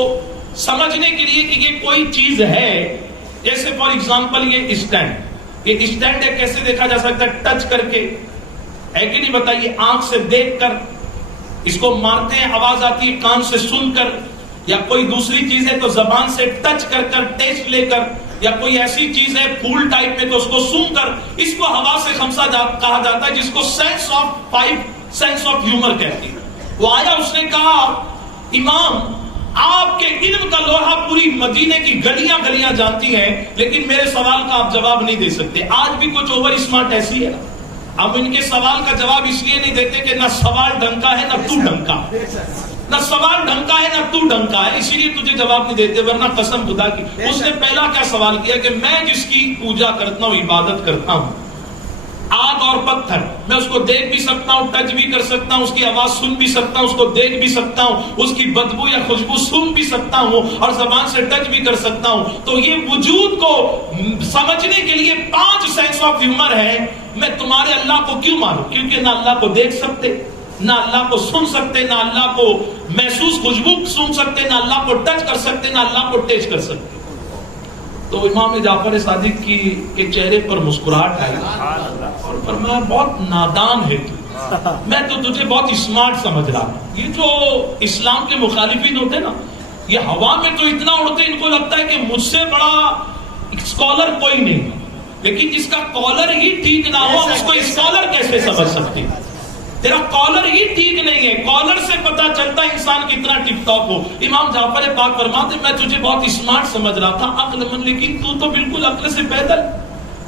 سمجھنے کے لیے کہ یہ کوئی چیز ہے، جیسے فار ایگزامپل یہ اسٹینڈ ہے، کیسے دیکھا جا سکتا ہے؟ ٹچ کر کے، ہے کہ نہیں بتائیے؟ آنکھ سے دیکھ کر، اس کو مارتے ہیں آواز آتی ہے کان سے سن کر، یا کوئی دوسری چیز ہے تو زبان سے ٹچ کر کر، ٹیسٹ لے کر، یا کوئی ایسی چیز ہے پھول ٹائپ میں تو اس کو سن کر. اس کو ہوا سے خمسہ کہا جاتا ہے، جس کو سینس آف ہیومر کہتے ہیں. وہ آیا، اس نے کہا امام آپ کے علم کا لوہا پوری مدینے کی گلیاں گلیاں جانتی ہیں، لیکن میرے سوال کا آپ جواب نہیں دے سکتے. آج بھی کچھ اوور اسمارٹ ایسی ہے. اب ان کے سوال کا جواب اس لیے نہیں دیتے کہ نہ سوال ڈھنگ کا ہے نہ تو ڈھنگ کا، نہ سوال ڈھنگ کا ہے نہ تو ڈھنگ کا ہے، اسی لیے تجھے جواب نہیں دیتے. ورنہ قسم خدا کی، اس نے پہلا کیا سوال کیا کہ میں جس کی پوجا کرتا ہوں، عبادت کرتا ہوں، آگ اور پتھر، میں اس کو دیکھ بھی سکتا ہوں، ٹچ بھی کر سکتا ہوں، اس کی آواز سن بھی سکتا ہوں، اس کو دیکھ بھی سکتا ہوں، اس کی بدبو یا خوشبو سن بھی سکتا ہوں، اور زبان سے ٹچ بھی کر سکتا ہوں. تو یہ وجود کو سمجھنے کے لیے 5 سینس آف ہیومر ہے. میں تمہارے اللہ کو کیوں مانوں؟ کیونکہ نہ اللہ کو دیکھ سکتے، نہ اللہ کو سن سکتے، نہ اللہ کو محسوس خوشبو سن سکتے، نہ اللہ کو ٹچ کر سکتے، نہ اللہ کو ٹیسٹ کر سکتے. تو امام جعفر صادق کے چہرے پر مسکراہٹ آئی اور فرمایا بہت نادان ہے تو، میں تو تجھے بہت اسمارٹ سمجھ رہا ہوں. یہ جو اسلام کے مخالفین ہوتے نا، یہ ہوا میں تو اتنا اڑتے ان کو لگتا ہے کہ مجھ سے بڑا اسکالر کوئی نہیں، لیکن جس کا کالر ہی ٹھیک نہ ہو اس کو اسکالر کیسے سمجھ سکتے؟ تیرا کالر ہی ٹھیک نہیں ہے. کالر سے پتا چلتا ہے انسان کتنا ٹپ ٹاپ ہو. امام جعفر پاک فرماتے میں تجھے بہت اسمارٹ سمجھ رہا تھا، عقل مند، لیکن تو تو بالکل عقل سے پیدل.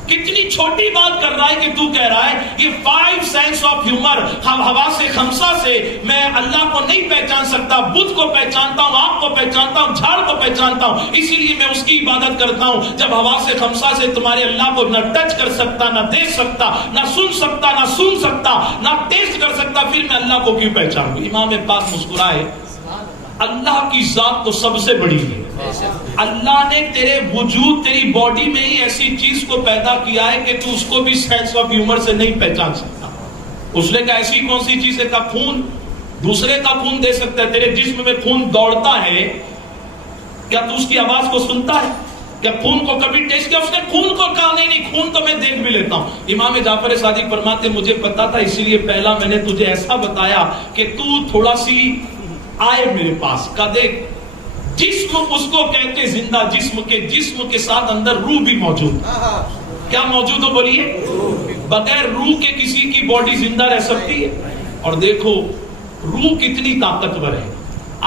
کتنی چھوٹی بات کر رہا ہے کہ تو کہہ رہا ہے یہ 5 سینس آف ہیومر، ہوا سے خمسہ سے میں اللہ کو نہیں پہچان سکتا، بدھ کو پہچانتا ہوں، آگ کو پہچانتا ہوں، جھاڑ کو پہچانتا ہوں، اسی لیے میں اس کی عبادت کرتا ہوں. جب ہوا سے خمسہ سے تمہارے اللہ کو نہ ٹچ کر سکتا، نہ دیکھ سکتا، نہ سن سکتا، نہ سن سکتا، نہ ٹیسٹ کر سکتا، پھر میں اللہ کو کیوں پہچانوں؟ امام پاک مسکرائے. اللہ کی ذات تو سب سے بڑی ہے. اللہ نے تیرے وجود، تیری باڈی میں ہی ایسی چیز کو پیدا کیا ہے کہ تو اس کو بھی سینس آف ہیومر سے نہیں پہچان سکتا. اس نے کہا ایسی کون سی چیز ہے؟ کا خون دوسرے کا خون دے سکتا ہے. تیرے جسم میں خون دوڑتا ہے، کیا تو اس کی آواز کو سنتا ہے؟ کیا خون کو کبھی ٹیسٹ کیا؟ اس نے خون کو کہا نہیں، خون تو میں دیکھ بھی لیتا ہوں. امام جعفر صادق فرماتے مجھے پتا تھا، اسی لیے پہلا میں نے تجھے ایسا بتایا کہ تو تھوڑا سی آئے میرے پاس کا. دیکھ جسم اس کو کہتے زندہ جسم کے ساتھ اندر روح بھی موجود. کیا موجود ہو بولیے؟ بغیر روح کے کسی کی باڈی زندہ رہ سکتی ہے؟ اور دیکھو روح کتنی طاقتور ہے.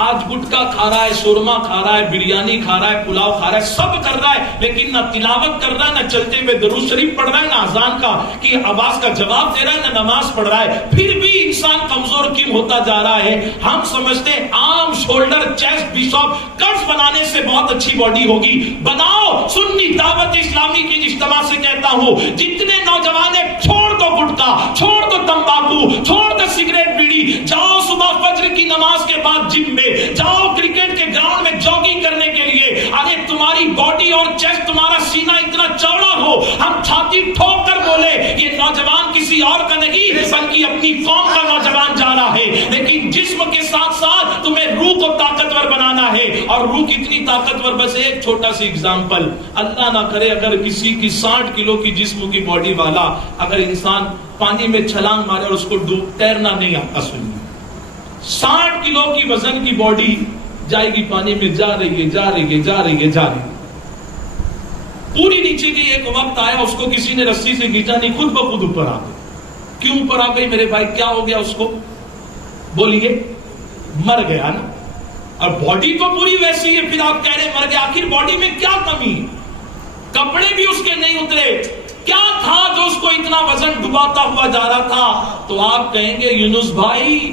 آج گٹکا کھا رہا ہے، سورما کھا رہا ہے، بریانی کھا رہا ہے، پلاؤ کھا رہا ہے، سب کر رہا ہے، لیکن نہ تلاوت کر رہا ہے، نہ چلتے ہوئے درود شریف پڑھ رہا ہے، نہ اذان کا کی آواز کا جواب دے رہا ہے، نہ نماز پڑھ رہا ہے. پھر بھی انسان کمزور کیوں ہوتا جا رہا ہے؟ ہم سمجھتے ہیں آرم، شولڈر، چیسٹ، بشاپ، کرف بنانے سے بہت اچھی باڈی ہوگی. بناؤ. سنی دعوت اسلامی کی اجتماع سے کہتا ہوں، جتنے نوجوان ہیں چھوڑ دو گٹکا، چھوڑ دو تمباکو، چھوڑ دو سگریٹ بیڑی، جاؤ صبح فجر کی نماز کے بعد جم میں جاؤ، کرکٹ کے گراؤنڈ میں جاگنگ کرنے کے لیے. ارے تمہاری باڈی اور چیسٹ، تمہارا سینہ اتنا چوڑا ہو، ہم چھاتی ٹھوک کر بولے یہ نوجوان کسی اور کا نہیں بلکہ اپنی قوم کا نوجوان جا رہا ہے. لیکن جسم کے ساتھ ساتھ تمہیں روح کو طاقتور بنانا ہے. اور روح کتنی طاقتور؟ بس ایک چھوٹا سی اگزامپل. اللہ نہ کرے اگر کسی کی 60 کلو کی جسم کی باڈی والا اگر انسان پانی میں چھلانگ مارے اور اس کو تیرنا نہیں آتا، سنیے 60 کلو کی وزن کی باڈی جائے گی پانی میں، جا رہی ہے پوری نیچے کی. ایک وقت آیا اس کو کسی نے رسی سے کھینچا نہیں، خود بخود اوپر آ گئی. کیوں اوپر آ گئی میرے بھائی؟ کیا ہو گیا اس کو؟ بولیے. مر گیا نا. اور باڈی تو پوری ویسی ہے، پھر آپ کہہ رہے مر گیا. آخر باڈی میں کیا کمی؟ کپڑے بھی اس کے نہیں اترے. کیا تھا جو اس کو اتنا وزن ڈباتا ہوا جا رہا تھا؟ تو آپ کہیں گے یونس بھائی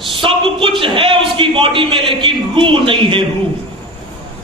سب کچھ ہے اس کی باڈی میں، لیکن روح نہیں ہے.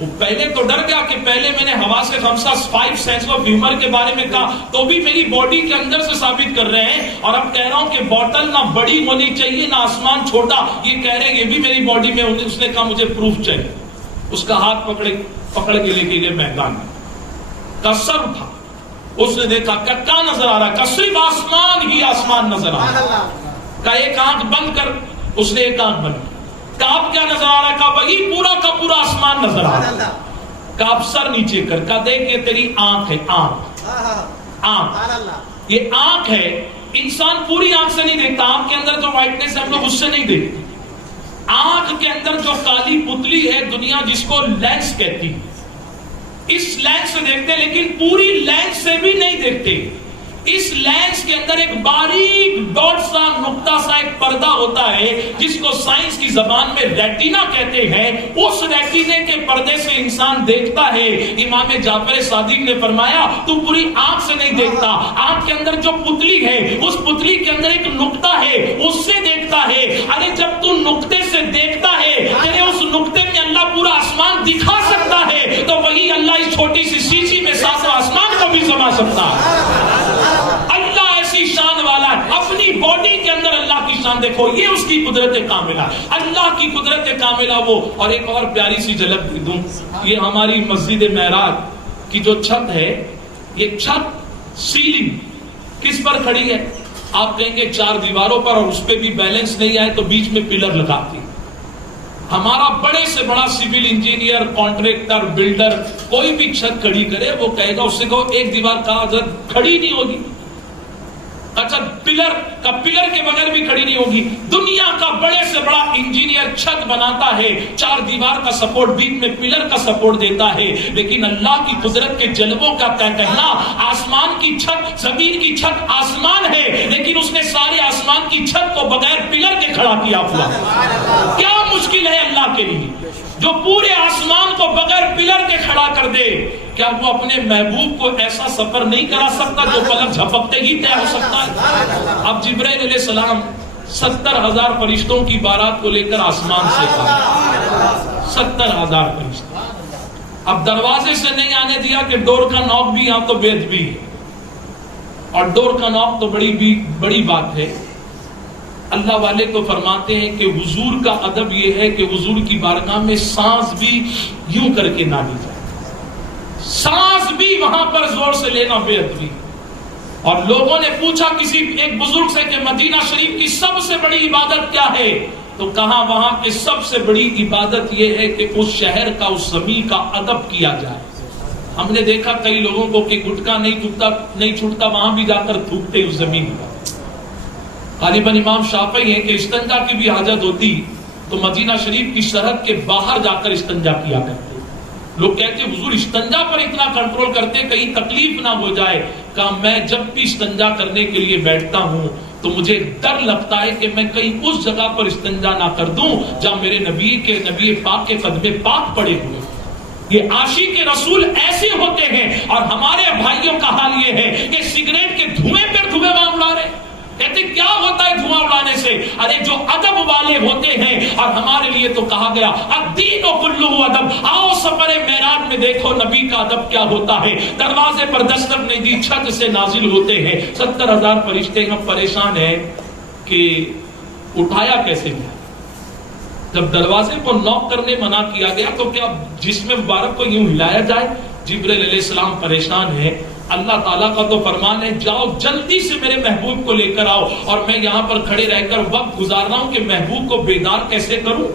وہ پہلے تو ڈر گیا کہ پہلے میں نے حواس خمسہ 5 سینس آف ہیومر کے بارے میں کہا تو بھی میری باڈی کے اندر سے ثابت کر رہے ہیں، اور اب کہہ رہا ہوں کہ بوتل نہ بڑی ہونی چاہیے نہ آسمان چھوٹا، یہ کہہ رہے ہیں یہ بھی میری باڈی میں. اس نے کہا مجھے پروف چاہیے. اس کا ہاتھ پکڑ کے لے کے گئے میدان میں، کا سر اٹھا، اس نے دیکھا کیا نظر آ رہا ہے؟ صرف آسمان ہی آسمان نظر آ رہا ہے. کا ایک آنکھ بند کر، اس نے ایک آنکھ بند. کعب کیا نظر آ رہا ہے؟ کہا وہی پورا کا پورا آسمان نظر آ رہا ہے. کعب سر نیچے کر، کہا دیکھ یہ تیری آنکھ ہے، آنکھ، یہ آنکھ ہے. انسان پوری آنکھ سے نہیں دیکھتا، آنکھ کے اندر جو وائٹنس ہے ہم لوگ اس سے نہیں دیکھتے. آنکھ کے اندر جو کالی پتلی ہے دنیا جس کو لینس کہتی ہے، اس لینس سے دیکھتے، لیکن پوری لینس سے بھی نہیں دیکھتے. اس لینس کے اندر ایک باریک ڈاٹ سا نقطہ سا ایک پردہ ہوتا ہے جس کو سائنس کی زبان میں ریٹینا کہتے ہیں. اس ریٹینے کے پردے سے انسان دیکھتا ہے. امام جعفر صادق نے فرمایا تو پوری آنکھ سے نہیں دیکھتا، آنکھ کے اندر جو پتلی ہے اس پتلی کے اندر ایک نقطہ ہے اس سے دیکھتا ہے. ارے جب تو نقطے سے دیکھتا ہے، تیرے اس نقطے میں اللہ پورا آسمان دکھا سکتا ہے، تو وہی اللہ اس چھوٹی سی شیشی میں ساتوں آسمان کو بھی سما سکتا ہے. اللہ ایسی شان والا ہے. اپنی باڈی کے اندر اللہ کی شان دیکھو، یہ اس کی قدرت کاملہ، اللہ کی قدرت کاملہ وہ. اور ایک اور پیاری سی جھلک بھی دوں، یہ ہماری مسجد معراج کی جو چھت ہے، یہ چھت سیلنگ کس پر کھڑی ہے؟ آپ کہیں گے 4 دیواروں پر، اور اس پہ بھی بیلنس نہیں آئے تو بیچ میں پلر لگاتی. ہمارا بڑے سے بڑا سیول انجینئر، کانٹریکٹر، بلڈر کوئی بھی چھت کھڑی کرے، وہ کہے گا اس سے کہو ایک دیوار کا کھڑی نہیں ہوگی. اچھا پلر کے بغیر بھی کھڑی نہیں ہوگی. دنیا کا بڑے سے بڑا انجینئر چھت بناتا ہے، 4 دیوار کا سپورٹ، بیچ میں پلر کا سپورٹ دیتا ہے. لیکن اللہ کی قدرت کے جلووں کا کیا کہنا، آسمان کی چھت، زمین کی چھت آسمان ہے، لیکن اس نے سارے آسمان کی چھت کو بغیر پلر کے کھڑا کیا ہوا. کیا مشکل ہے اللہ کے لیے جو پورے آسمان کو بغیر پلر کے کھڑا کر دے. کیا وہ اپنے محبوب کو ایسا سفر نہیں کرا سکتا جو پلک جھپکتے ہی طے ہو سکتا ہے؟ اب جبرائیل علیہ السلام 70,000 فرشتوں کی بارات کو لے کر آسمان سے آئے. 70,000 فرشتے. اب دروازے سے نہیں آنے دیا کہ ڈور کا ناک بھی یہاں تو بے ادبی ہے، اور ڈور کا ناک تو بڑی بات ہے. اللہ والے تو فرماتے ہیں کہ حضور کا ادب یہ ہے کہ حضور کی بارگاہ میں سانس بھی یوں کر کے نہ لی جائے، سانس بھی وہاں پر زور سے لینا بے ادبی. اور لوگوں نے پوچھا کسی ایک بزرگ سے کہ مدینہ شریف کی سب سے بڑی عبادت کیا ہے؟ تو کہا وہاں کی سب سے بڑی عبادت یہ ہے کہ اس شہر کا، اس زمین کا ادب کیا جائے. ہم نے دیکھا کئی لوگوں کو کہ گٹکا نہیں چھوٹتا وہاں بھی جا کر تھوکتے اس زمین پر. غالباً امام شافعی ہیں کہ استنجا کی بھی حاجت ہوتی تو مدینہ شریف کی سرحد کے باہر جا کر استنجا کیا کرتے. لوگ کہتے حضور استنجا پر اتنا کنٹرول کرتے کہیں تکلیف نہ ہو جائے. کہا میں جب بھی استنجا کرنے کے لیے بیٹھتا ہوں تو مجھے ڈر لگتا ہے کہ میں کہیں اس جگہ پر استنجا نہ کر دوں جہاں میرے نبی پاک کے قدم پاک پڑے ہوئے. یہ عاشق رسول ایسے ہوتے ہیں. اور ہمارے بھائیوں کا حال یہ ہے کہ سگریٹ کے دھوئیں پر دھوئیں وہاں اڑا رہے. کہتے کیا ہوتا ہے دھواں اڑانے سے؟ ارے جو ادب والے ہوتے ہیں. اور ہمارے لیے تو کہا گیا الدین کلہ ادب. آؤ سفر معراج میں دیکھو نبی کا ادب کیا ہوتا ہے. دروازے پر دستک نہیں دی، چھت سے نازل ہوتے ہیں. 70,000 فرشتے ہم پریشان ہیں کہ اٹھایا کیسے گیا. جب دروازے کو نوک کرنے منع کیا گیا تو کیا جسم مبارک کو یوں ہلایا جائے؟ جبرائیل علیہ السلام پریشان ہے. اللہ تعالیٰ کا تو فرمان ہے جاؤ جلدی سے میرے محبوب کو لے کر آؤ. اور میں یہاں پر کھڑے رہ کر وقت گزار رہا ہوں کہ محبوب کو بیدار کیسے کروں،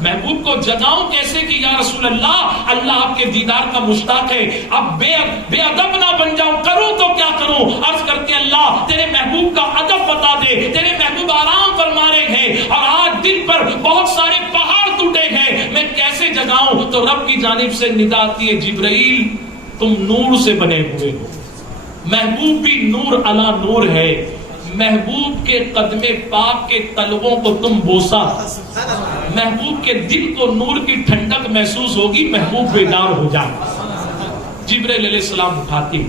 محبوب کو جگاؤں کیسے کہ یا رسول اللہ اللہ آپ کے دیدار کا مشتاق ہے. اب بے ادب نہ بن جاؤں، کروں تو کیا کروں؟ عرض کرتے اللہ تیرے محبوب کا ادب بتا دے. تیرے محبوب آرام فرما رہے ہیں اور آج دل پر بہت سارے پہاڑ ٹوٹے ہیں، میں کیسے جگاؤں؟ تو رب کی جانب سے ندا آتی ہے جبرائیل تم نور سے بنے ہوئے ہو. محبوب بھی نور علا نور ہے. محبوب کے قدم پاک کے تلووں کو تم بوسا، محبوب کے دل کو نور کی ٹھنڈک محسوس ہوگی، محبوب بیدار ہو جائے. جبرائیل علیہ السلام اٹھاتے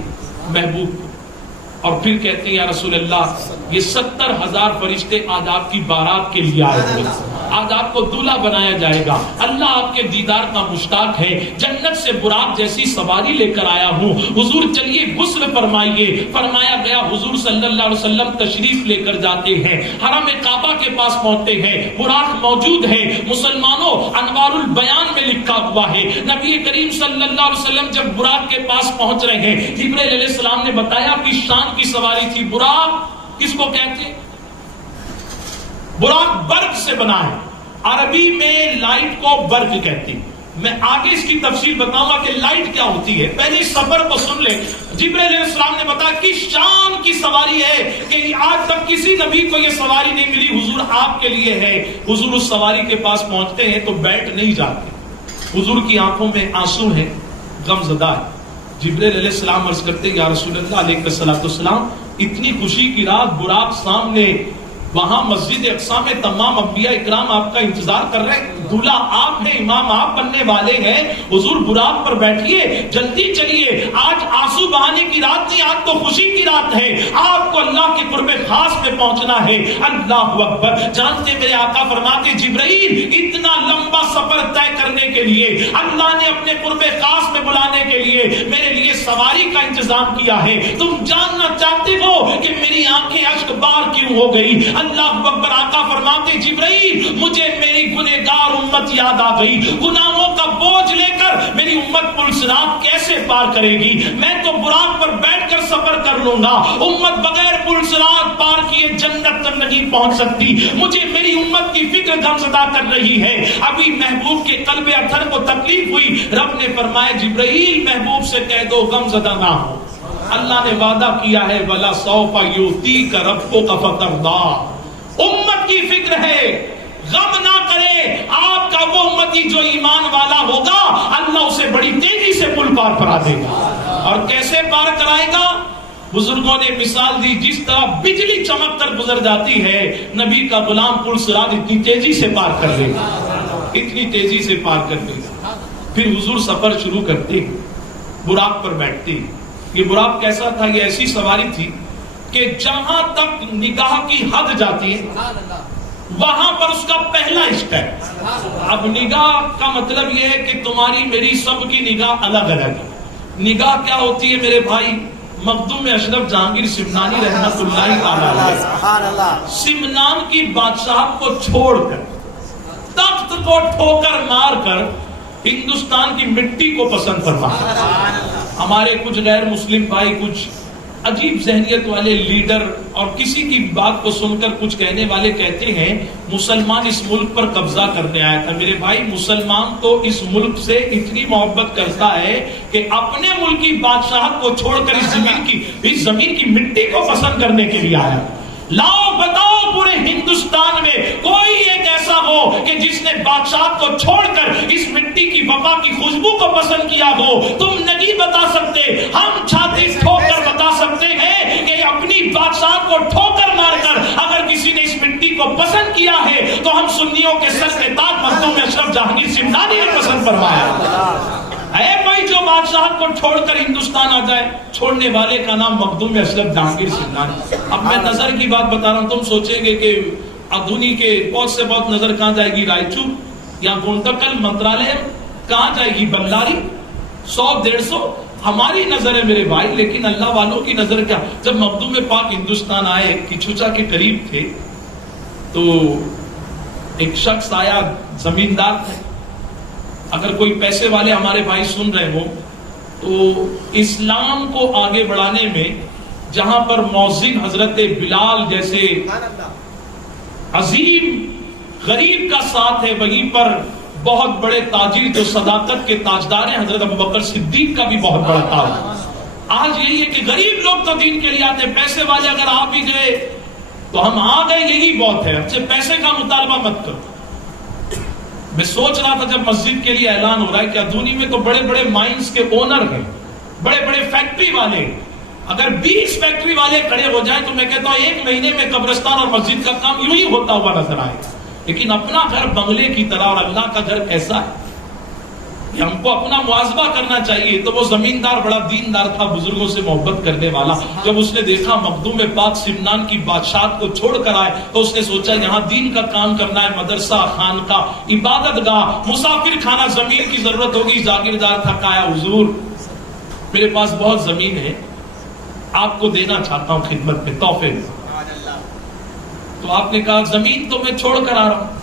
محبوب اور پھر کہتے ہیں یا رسول اللہ یہ 70,000 فرشتے آج آپ کی بارات کے لیے آئے ہوئے. آج آپ کو دولہا بنایا جائے گا. اللہ آپ کے دیدار کا مشتاق ہے. جنت سے براق جیسی سواری لے کر آیا ہوں. حضور چلیے غسل فرمائیے. فرمایا گیا. حضور صلی اللہ علیہ وسلم تشریف لے کر جاتے ہیں, حرم کعبہ کے پاس پہنچتے ہیں. براق موجود ہے. مسلمانوں, انوار البیان میں لکھا ہوا ہے, نبی کریم صلی اللہ علیہ وسلم جب براق کے پاس پہنچ رہے ہیں, جبرائیل علیہ السلام نے بتایا کہ شان کی سواری تھی. براق کس کو کہتے ہیں؟ براق برق سے بنا ہے. عربی میں لائٹ کو برق کہتے ہیں. میں آگے اس کی تفصیل بتاؤں گا کہ لائٹ کیا ہوتی ہے. پہلے سفر کو سن لیں. جبرائیل علیہ السلام نے بتایا کہ شان کی سواری ہے کہ آج تک کسی نبی کو یہ سواری نہیں ملی. حضور آپ کے لیے ہے. حضور اس سواری کے پاس پہنچتے ہیں تو بیٹھ نہیں جاتے. حضور کی آنکھوں میں آنسو ہیں, غم زدہ ہے. جبرائیل علیہ السلام عرض کرتے یا رسول اللہ علیہ الصلوۃ والسلام, اتنی خوشی کی رات, براق سامنے, وہاں مسجد اقصی میں تمام انبیاء اکرام آپ کا انتظار کر رہے ہیں. دولہا آپ ہیں, امام آپ بننے والے ہیں. حضور براق پر بیٹھیے, جلدی چلیے. آج آنسو بہانے کی رات نہیں, آج تو خوشی کی رات ہے. آپ کو اللہ کے قرب خاص میں پہنچنا ہے. اللہ اکبر. جانتے میرے آقا فرماتے جبرائیل اتنا لمبا سفر طے کرنے کے لیے اللہ نے اپنے قرب خاص میں بلانے کے لیے میرے لیے سواری کا انتظام کیا ہے. تم جاننا چاہتے ہو کہ میری آنکھیں اشک بار کیوں ہو گئی؟ اللہ اکبر. آقا فرماتے جبرائیل مجھے میری گنہگار امت یاد آ گئی. گناہوں کا بوجھ لے کر میری امت پل صراط کیسے پار کرے گی؟ میں تو براق پر بیٹھ کر سفر کر لوں گا. امت بغیر پل صراط پار کیے جنت تک نہیں پہنچ سکتی. مجھے میری امت کی فکر غمزدہ کر رہی ہے. ابھی محبوب کے قلب اطہر کو تکلیف ہوئی. رب نے فرمایا جبرائیل محبوب سے کہہ دو غمزدہ نہ ہو. اللہ نے وعدہ کیا ہے وَلَا سَوْفَ يُؤْتِيكَ رَبُّكَ فَتَرْضَىٰ. امت کی فکر ہے, غم نہ کرے. آپ کا وہ امتی جو ایمان والا ہوگا اللہ اسے بڑی تیزی سے پل پار کرا دے گا. اور کیسے پار کرائے گا؟ بزرگوں نے مثال دی, جس طرح بجلی چمک کر گزر جاتی ہے, نبی کا غلام پل صراط اتنی تیزی سے پار کر لے گا, اتنی تیزی سے پار کر لے گا. پھر حضور سفر شروع کرتے, براق پر بیٹھتے. یہ براق کیسا تھا؟ یہ ایسی سواری تھی کہ جہاں تک نگاہ کی حد جاتی ہے وہاں پر اس کا پہلا اسٹیپ. اب نگاہ کا مطلب یہ ہے کہ تمہاری میری سب کی نگاہ الگ الگ ہے. نگاہ کیا ہوتی ہے میرے بھائی؟ مخدوم اشرف جہانگیر سمنانی رحمت اللہ علیہ سمنان کی بادشاہت کو چھوڑ کر, تخت کو ٹھوکر مار کر ہندوستان کی مٹی کو پسند فرمایا. ہمارے کچھ غیر مسلم بھائی, کچھ عجیب ذہنیت والے لیڈر اور کسی کی بات کو سن کر کچھ کہنے والے کہتے ہیں مسلمان اس ملک پر قبضہ کرنے آیا تھا. میرے بھائی, مسلمان تو اس ملک سے اتنی محبت کرتا ہے کہ اپنے ملک کی بادشاہت کو چھوڑ کر اس زمین کی مٹی کو پسند کرنے کے لیے آیا. لاؤ بتاؤ پورے ہندوستان میں کوئی ایک ایسا ہو کہ جس نے بادشاہت کو چھوڑ کر اس مٹی کی وفا کی خوشبو کو پسند کیا ہو. تم نہیں بتا سکتے, ہم چھاتی ٹھوک کر بتا سکتے ہیں کہ اپنی بادشاہت کو ٹھوکر مار کر اگر کسی نے اس مٹی کو پسند کیا ہے تو ہم سنیوں کے سر کے تاج مخدوم اشرف جہانگیر سمنانی نے پسند فرمایا. اے بھائی, جو بادشاہت کو چھوڑ کر ہندوستان آ جائے, چھوڑنے والے کا نام مخدوم اشرف جہانگیر سمنانی. اب میں نظر کی بات بتا رہا ہوں, تم سوچیں گے کہ ادھونی کے بہت سے بہت نظر کہاں جائے گی؟ رائچور یا گونٹکل منترالے کہاں جائے گی؟ بلاری 100-150 ہماری نظر ہے میرے بھائی. لیکن اللہ والوں کی نظر کیا؟ جب مخدوم پاک ہندوستان آئے, کچھوچا کے قریب تھے, تو ایک شخص آیا, زمیندار تھے. اگر کوئی پیسے والے ہمارے بھائی سن رہے ہو تو اسلام کو آگے بڑھانے میں جہاں پر مؤذن حضرت بلال جیسے عظیم غریب کا ساتھ ہے, وہیں پر بہت بڑے تاجر جو صداقت کے تاجدار ہیں حضرت ابوبکر صدیق کا بھی بہت بڑا تاج. آج یہی ہے کہ غریب لوگ تو دین کے لیے آتے ہیں, پیسے والے اگر آ بھی گئے تو ہم آ گئے یہی بہت ہے, اب سے پیسے کا مطالبہ مت کرو. میں سوچ رہا تھا جب مسجد کے لیے اعلان ہو رہا ہے کہ ادھونی میں تو بڑے بڑے مائنز کے اونر ہیں, بڑے بڑے فیکٹری والے, اگر 20 فیکٹری والے کھڑے ہو جائیں تو میں کہتا ہوں 1 مہینے میں قبرستان اور مسجد کا کام یوں ہی ہوتا ہوا نظر آئے. لیکن اپنا گھر بنگلے کی طرح اور اللہ کا گھر ایسا ہے. کہ ہم کو اپنا مواظبہ کرنا چاہیے. تو وہ زمیندار بڑا دیندار تھا, بزرگوں سے محبت کرنے والا. جب اس نے دیکھا مخدوم پاک سمنان کی بادشاہت کو چھوڑ کر آئے تو اس نے سوچا یہاں دین کا کام کرنا ہے, مدرسہ, خانقاہ, عبادت گاہ, مسافر خانہ, زمین کی ضرورت ہوگی. جاگیردار تھا, کہا حضور میرے پاس بہت زمین ہے, آپ کو دینا چاہتا ہوں خدمت میں, تحفے میں. تو آپ نے کہا زمین تو میں چھوڑ کر آ رہا ہوں.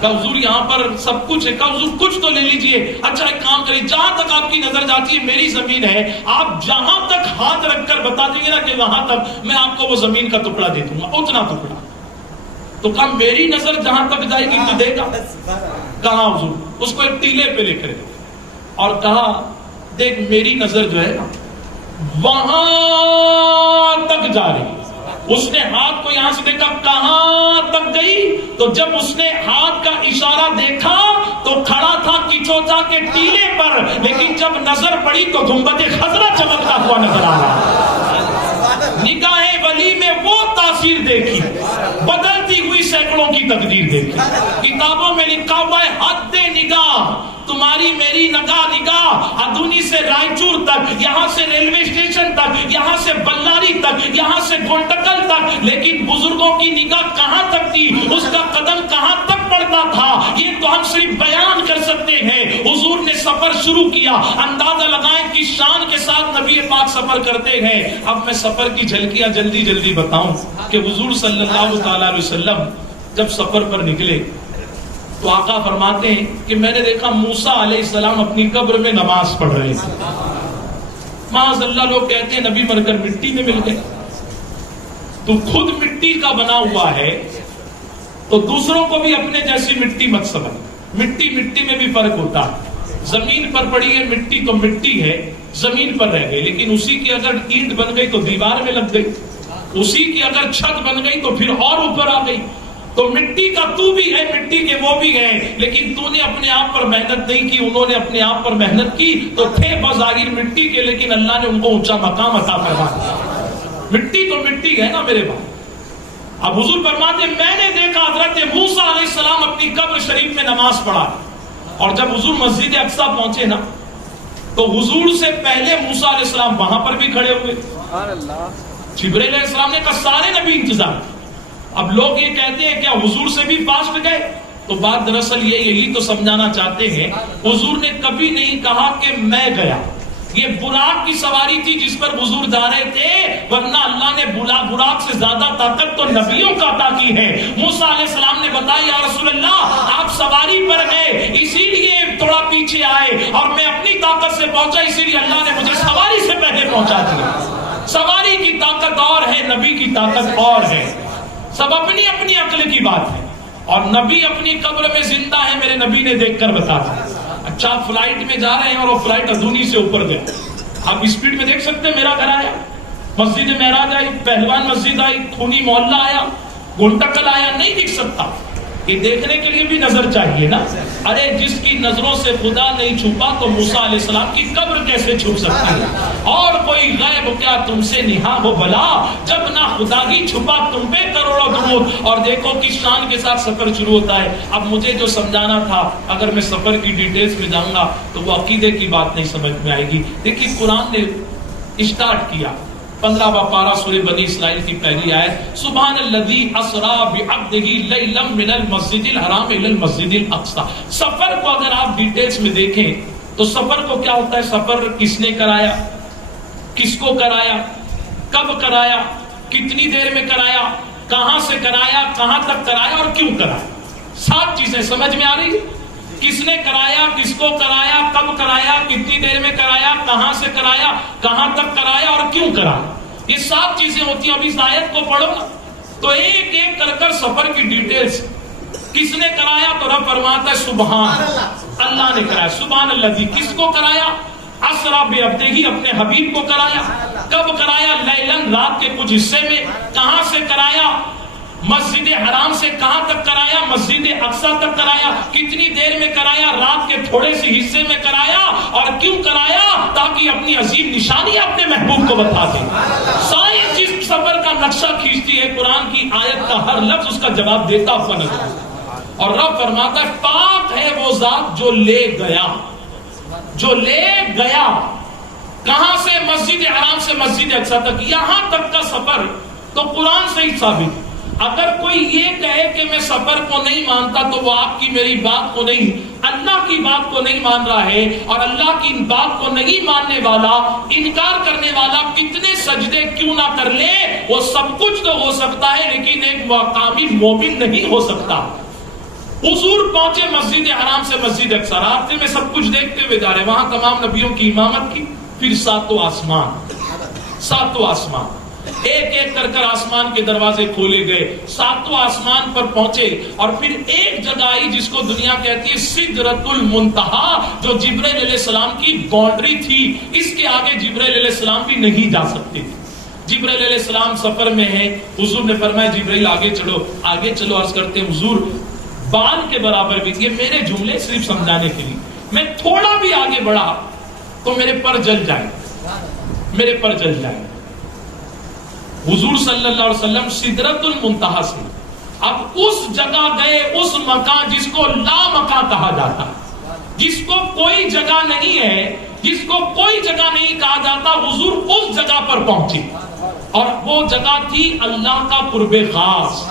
کہا حضور یہاں پر سب کچھ ہے. کہا حضور کچھ تو لے لیجئے. اچھا ایک کام کریے, جہاں تک آپ کی نظر جاتی ہے میری زمین ہے, آپ جہاں تک ہاتھ رکھ کر بتا دیں گے نا کہ وہاں تک, میں آپ کو وہ زمین کا ٹکڑا دے دوں گا, اتنا ٹکڑا. تو کہا میری نظر جہاں تک جائے گی تو دے گا. کہا حضور, اس کو ایک ٹیلے پہ لے کر اور کہا دیکھ میری نظر جو ہے نا وہاں تک جا رہی. اس نے ہاتھ کو یہاں سے دیکھا کہاں تک گئی, تو جب اس نے ہاتھ کا اشارہ دیکھا تو کھڑا تھا کچوچا کے ٹیلے پر, لیکن جب نظر پڑی تو گنبد خضرا چمکتا ہوا نظر آ رہا. نگاہ ولی میں وہ تاثیر دیکھی, بدلتی ہوئی سینکڑوں کی تقدیر دیکھی. کتابوں میں لکھا ہوا ہے حد نگاہ تمہاری میری نگاہ ادونی سے رائچور تک, یہاں سے ریلوے اسٹیشن تک, یہاں سے بلاری تک, یہاں سے گونٹکل تک. لیکن بزرگوں کی نگاہ کہاں تک تھی, اس کا قدم کہاں تک پڑتا تھا, یہ تو ہم صرف بیان کر سکتے ہیں. حضور نے سفر شروع کیا, اندازہ لگائیں کہ شان کے ساتھ نبی پاک سفر کرتے ہیں. اب میں سفر کی جھلکیاں جلدی بتاؤں کہ حضور صلی اللہ تعالی علیہ وسلم جب سفر پر نکلے تو آقا فرماتے ہیں کہ میں نے دیکھا موسیٰ علیہ السلام اپنی قبر میں نماز پڑھ رہے تھے. معاذ اللہ لوگ کہتے ہیں نبی مر کر مٹی میں مل گئے. تو خود مٹی کا بنا ہوا ہے تو دوسروں کو بھی اپنے جیسی مٹی مت سمجھ. مٹی میں بھی فرق ہوتا ہے. زمین پر پڑی ہے مٹی تو مٹی ہے, زمین پر رہ گئی, لیکن اسی کی اگر اینٹ بن گئی تو دیوار میں لگ گئی, اسی کی اگر چھت بن گئی تو پھر اور اوپر آ گئی. تو مٹی کا تو بھی ہے, مٹی کے وہ بھی ہیں, لیکن تو نے اپنے آپ پر محنت نہیں کی, انہوں نے اپنے آپ پر محنت کی, تو تھے بظاہر مٹی کے, لیکن اللہ نے ان کو اونچا مقام عطا فرما دیا. مٹی تو مٹی ہے نا میرے بھائی. اب حضور فرماتے میں نے دیکھا حضرت موسیٰ علیہ السلام اپنی قبر شریف میں نماز پڑھا, اور جب حضور مسجد اقصی پہنچے نا تو حضور سے پہلے موسیٰ علیہ السلام وہاں پر بھی کھڑے ہوئے. جبرائیل علیہ السلام نے کہا سارے نبی انتظار. اب لوگ یہ کہتے ہیں کیا حضور سے بھی فاسٹ گئے, تو بات دراصل یہی تو سمجھانا چاہتے ہیں. حضور نے کبھی نہیں کہا کہ میں گیا, یہ براق کی سواری تھی جس پر حضور جا رہے تھے, ورنہ اللہ نے براق سے زیادہ طاقت تو نبیوں کا عطا کی ہے. موسیٰ علیہ السلام نے بتایا یا رسول اللہ آپ سواری پر گئے اسی لیے تھوڑا پیچھے آئے, اور میں اپنی طاقت سے پہنچا اسی لیے اللہ نے مجھے سواری سے پہلے پہنچا دیا. سواری کی طاقت اور ہے, نبی کی طاقت اور ہے. سب اپنی اپنی عقل کی بات ہے, اور نبی اپنی قبر میں زندہ ہے, میرے نبی نے دیکھ کر بتایا. اچھا آپ فلائٹ میں جا رہے ہیں اور وہ فلائٹ ادونی سے اوپر گئے, آپ اسپیڈ میں دیکھ سکتے ہیں. میرا گھر آیا, مسجد معراج آئی, پہلوان مسجد آئی, خونی محلہ آیا, گونٹکل آیا, نہیں دکھ سکتا. یہ دیکھنے کے لیے بھی نظر چاہیے نا. ارے جس کی نظروں سے خدا نہیں چھپا تو موسیٰ علیہ السلام کی قبر کیسے چھپ سکتی ہے. اور کوئی غیب کیا تم سے نہا ہو بلا, جب نہ خدا ہی چھپا تم پہ کروڑوں درود. اور دیکھو کس شان کے ساتھ سفر شروع ہوتا ہے. اب مجھے جو سمجھانا تھا, اگر میں سفر کی ڈیٹیلز میں جاؤں گا تو وہ عقیدے کی بات نہیں سمجھ میں آئے گی. دیکھیے قرآن نے اسٹارٹ کیا 15واں پارہ سورہ بنی اسرائیل کی پہلی آیت, سبحان الذی اسری بعبدہ لیلا من المسجد الحرام الی المسجد الاقصی. سفر کو اگر آپ ڈیٹیلز میں دیکھیں تو سفر کو کیا ہوتا ہے, سفر کس نے کرایا, کس کو کرایا, کب کرایا, کتنی دیر میں کرایا, کہاں سے کرایا, کہاں تک کرایا اور کیوں کرایا. 7 چیزیں سمجھ میں آ رہی. کس نے کرایا, کس کو کرایا, کب کرایا, کتنی دیر میں کرایا, کہاں سے کرایا, کہاں تک کرایا اور کیوں کرایا. یہ 7 چیزیں ہوتی ہیں. اب اس آیت کو پڑھو نا تو ایک ایک کر سفر کی ڈیٹیلز. کس نے کرایا تو رب فرماتا ہے سبحان اللہ نے کرایا. سبحان اللہ. کس کو کرایا, اسری بعبدہ, اپنے حبیب کو کرایا. کب کرایا, لیلن, رات کے کچھ حصے میں. کہاں سے کرایا, مسجد حرام سے کہاں تک کرایا, مسجد اقصی تک کرایا. کتنی دیر میں کرایا, رات کے تھوڑے سے حصے میں کرایا. اور کیوں کرایا, تاکہ اپنی عظیم نشانی اپنے محبوب کو بتا دے. ساری چیز سفر کا نقشہ کھینچتی ہے. قرآن کی آیت کا ہر لفظ اس کا جواب دیتا ہوا نظر. اور رب فرماتا ہے پاک ہے وہ ذات جو لے گیا. جو لے گیا کہاں سے؟ مسجد حرام سے مسجد اقصی تک، یہاں تک کا سفر تو قرآن سے ہی ثابت۔ اگر کوئی یہ کہے کہ میں سفر کو نہیں مانتا تو وہ آپ کی میری بات کو نہیں، اللہ کی بات کو نہیں مان رہا ہے، اور اللہ کی بات کو نہیں ماننے والا، انکار کرنے والا کتنے سجدے کیوں نہ کر لے، وہ سب کچھ تو ہو سکتا ہے لیکن ایک مقامی مومن نہیں ہو سکتا۔ حضور پہنچے مسجد حرام سے مسجد اقصی، راستے میں سب کچھ دیکھتے ہوئے جا رہے، وہاں تمام نبیوں کی امامت کی، پھر ساتوں آسمان ایک ایک کر آسمان کے دروازے کھولے گئے، ساتوں آسمان پر پہنچے، اور پھر ایک جگہ آئی جس کو دنیا کہتی ہے سدرۃ المنتہا، جو جبرائیل علیہ السلام کی باؤنڈری تھی، اس کے آگے جبرائیل علیہ السلام بھی نہیں جا سکتے تھے۔ جبرائیل علیہ السلام سفر میں ہیں، حضور نے فرمایا جبرائیل آگے چلو، عرض کرتے ہیں حضور بال کے برابر بھی، یہ میرے جملے صرف سمجھانے کے لیے، میں تھوڑا بھی آگے بڑھا تو میرے پر جل جائے۔ حضور صلی اللہ علیہ وسلم سدرۃ المنتہا سے اب اس جگہ گئے، اس مکان جس کو لا مکان کہا جاتا، جس کو کوئی جگہ نہیں ہے، جس کو کوئی جگہ نہیں کہا جاتا، حضور اس جگہ پر پہنچے، اور وہ جگہ تھی اللہ کا قرب خاص۔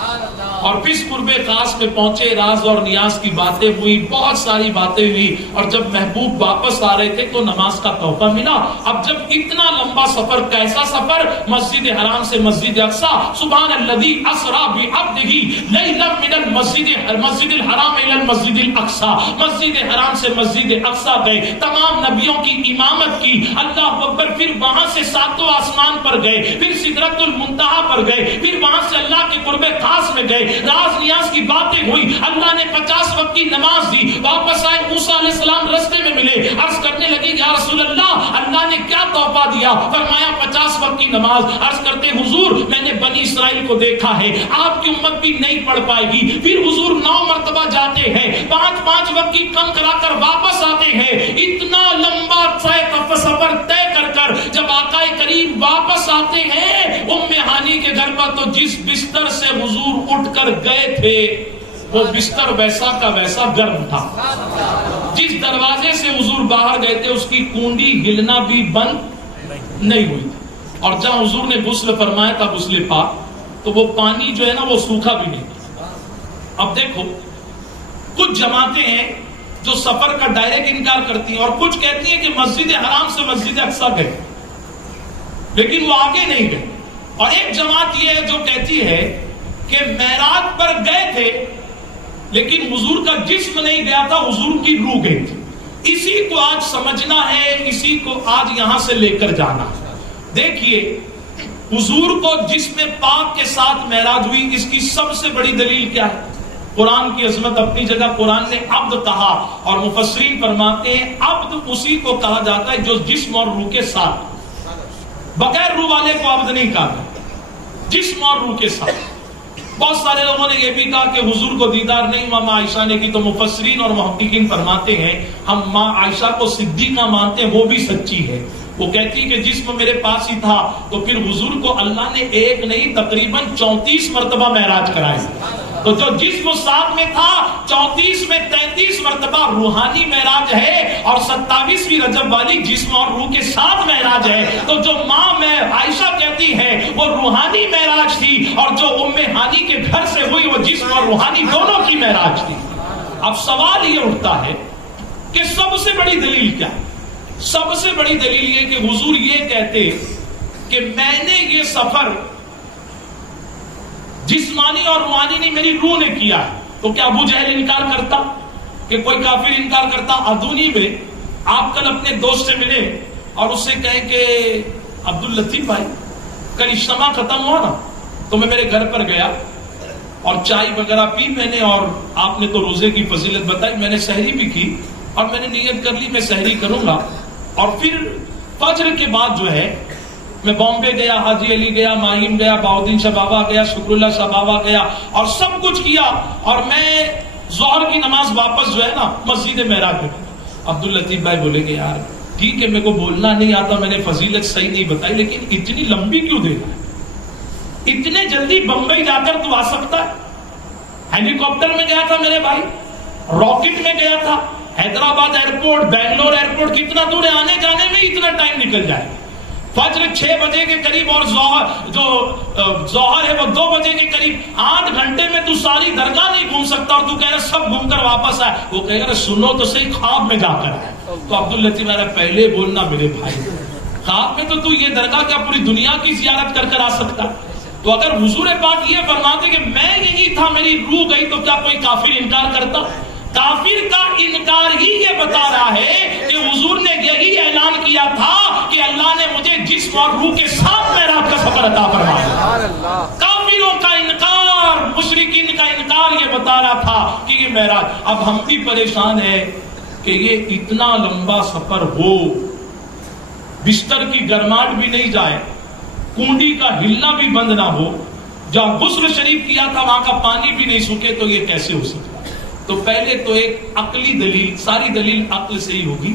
اور پھر قرب خاص میں پہنچے، راز اور نیاز کی باتیں ہوئی، بہت ساری باتیں ہوئی، اور جب محبوب واپس آ رہے تھے تو نماز کا تحفہ ملا۔ اب جب اتنا لمبا سفر، کیسا سفر؟ مسجد حرام سے مسجد اقصی، سبحان الذی اسری بعبدہ لیلا من المسجد الحرام الی المسجد الاقصی، مسجد حرام سے مسجد اقصی گئے، تمام نبیوں کی امامت کی، اللہ اکبر، پھر وہاں سے ساتوں آسمان پر گئے، پھر سدرۃ المنتہا پر گئے، پھر وہاں سے اللہ کے قرب خاص میں گئے، راز نیاز کی باتیں ہوئی، اللہ نے 50 وقت کی نماز دی، واپس آئے، موسیٰ علیہ السلام رستے میں ملے، عرض کرنے لگے یا رسول اللہ نے کیا تحفہ دیا؟ فرمایا 50 وقت کی نماز۔ عرض کرتے حضور میں نے بنی اسرائیل کو دیکھا ہے، آپ کی امت بھی نہیں پڑھ پائے گی۔ پھر حضور 9 مرتبہ جاتے ہیں، 5 وقت کی کم کرا کر واپس آتے ہیں، اتنا لمبا سفر طے کر جب آقا کریم واپس آتے ہیں ہانی کے گھر پر، تو جس بستر سے حضور اٹھ کر گئے تھے وہ بستر ویسا کا ویسا گرم تھا، جس دروازے سے حضور باہر گئے تھے اس کی کنڈی ہلنا بھی بند نہیں ہوئی تھی، اور جہاں حضور نے غسل فرمایا تھا غسل پاک، تو وہ پانی جو ہے نا وہ سوکھا بھی نہیں تھا۔ اب دیکھو کچھ جماعتیں ہیں جو سفر کا ڈائریکٹ انکار کرتی ہیں، اور کچھ کہتی ہیں کہ مسجد حرام سے مسجد اقصی گئے لیکن وہ آگے نہیں گئے، اور ایک جماعت یہ ہے جو کہتی ہے کہ معراج پر گئے تھے لیکن حضور کا جسم نہیں گیا تھا، حضور کی روح گئی تھی۔ اسی کو آج سمجھنا ہے، اسی کو آج یہاں سے لے کر جانا۔ دیکھیے حضور کو جسم پاک کے ساتھ معراج ہوئی، اس کی سب سے بڑی دلیل کیا ہے؟ قرآن کی عظمت اپنی جگہ، قرآن نے عبد کہا، اور مفسرین فرماتے ہیں عبد اسی کو کہا جاتا ہے جو جسم اور روح کے ساتھ، بغیر روح والے کو عبد نہیں کہا، جسم اور روح کے ساتھ۔ بہت سارے لوگوں نے یہ بھی کہا کہ حضور کو دیدار نہیں ہوا، ماں عائشہ نے کی، تو مفسرین اور محققین فرماتے ہیں ہم ماں عائشہ کو صدیقہ مانتے ہیں، وہ بھی سچی ہے۔ وہ کہتی کہ جسم میرے پاس ہی تھا، تو پھر حضور کو اللہ نے ایک نہیں تقریباً 34 مرتبہ معراج کرائے، تو جو جسم ساتھ میں تھا 34 میں 33 مرتبہ روحانی معراج ہے، اور 27ویں رجب والی جسم اور روح کے ساتھ معراج ہے۔ تو جو ماں میں عائشہ کہتی ہے وہ روحانی معراج تھی، اور جو ہانی کے گھر سے ہوئی وہ جسم اور روحانی دونوں کی معراج تھی۔ اب سوال یہ اٹھتا ہے کہ سب سے بڑی دلیل کیا ہے؟ سب سے بڑی دلیل یہ کہ حضور یہ کہتے کہ میں نے یہ سفر جسمانی اور روحانی نہیں، میری روح نے کیا ہے۔ تو کیا ابو جہل انکار کرتا؟ کہ کوئی کافر انکار کرتا؟ ادونی میں آپ کل اپنے دوست سے ملے اور اس سے کہیں کہ عبداللطیف بھائی کل اجتماع ختم ہوا نا، تو میں میرے گھر پر گیا اور چائے وغیرہ پی میں نے، اور آپ نے تو روزے کی فضیلت بتائی، میں نے سحری بھی کی، اور میں نے نیت کر لی میں سحری کروں گا، اور پھر فجر کے بعد جو ہے میں بامبے گیا، حاجی علی گیا، ماہیم گیا، بہاؤدین شاہ بابا گیا، شکر اللہ شاہ بابا گیا، اور سب کچھ کیا، اور میں ظہر کی نماز واپس جو ہے نا مسجد معراج میں۔ عبداللطیف بھائی بولے گے یار ٹھیک ہے میرے کو بولنا نہیں آتا، میں نے فضیلت صحیح نہیں بتائی، لیکن اتنی لمبی کیوں دے رہا ہے؟ اتنے جلدی بمبئی جا کر تو آ سکتا ہے؟ ہیلی کاپٹر میں گیا تھا میرے بھائی، راکٹ میں گیا تھا، حیدرآباد ایئرپورٹ، بنگلور ایئرپورٹ کتنا دور ہے، آنے جانے میں اتنا ٹائم نکل جائے. فجر 6 بجے کے قریب اور ظہر ہے وہ 2 بجے کے قریب، 8 گھنٹے میں تو ساری درگاہ نہیں گھوم سکتا اور تو کہہ رہا سب گھوم کر واپس آئے. وہ کہے گا سنو تو صحیح، خواب میں جا کر آئے. تو عبداللطیف میرا پہلے بولنا میرے بھائی، خواب میں تو یہ درگاہ کیا پوری دنیا کی زیارت کر آ سکتا. تو اگر حضور پاک یہ فرماتے کہ میں یہی تھا، میری روح گئی، تو کیا کوئی کافر انکار کرتا؟ کافر کا انکار ہی یہ بتا رہا ہے کہ حضور نے یہی اعلان کیا تھا کہ اللہ نے مجھے جسم اور روح کے ساتھ معراج کا سفر عطا فرمایا. کافروں کا انکار، مشرکین کا انکار یہ بتا رہا تھا کہ یہ معراج. اب ہم بھی پریشان ہیں کہ یہ اتنا لمبا سفر ہو، بستر کی گرماہٹ بھی نہیں جائے، کنڈی کا ہلنا بھی بند نہ ہو، جہاں غسل شریف کیا تھا وہاں کا پانی بھی نہیں سوکھے، تو یہ کیسے ہو سکتا؟ تو پہلے تو ایک عقلی دلیل، ساری دلیل عقل سے ہی ہوگی.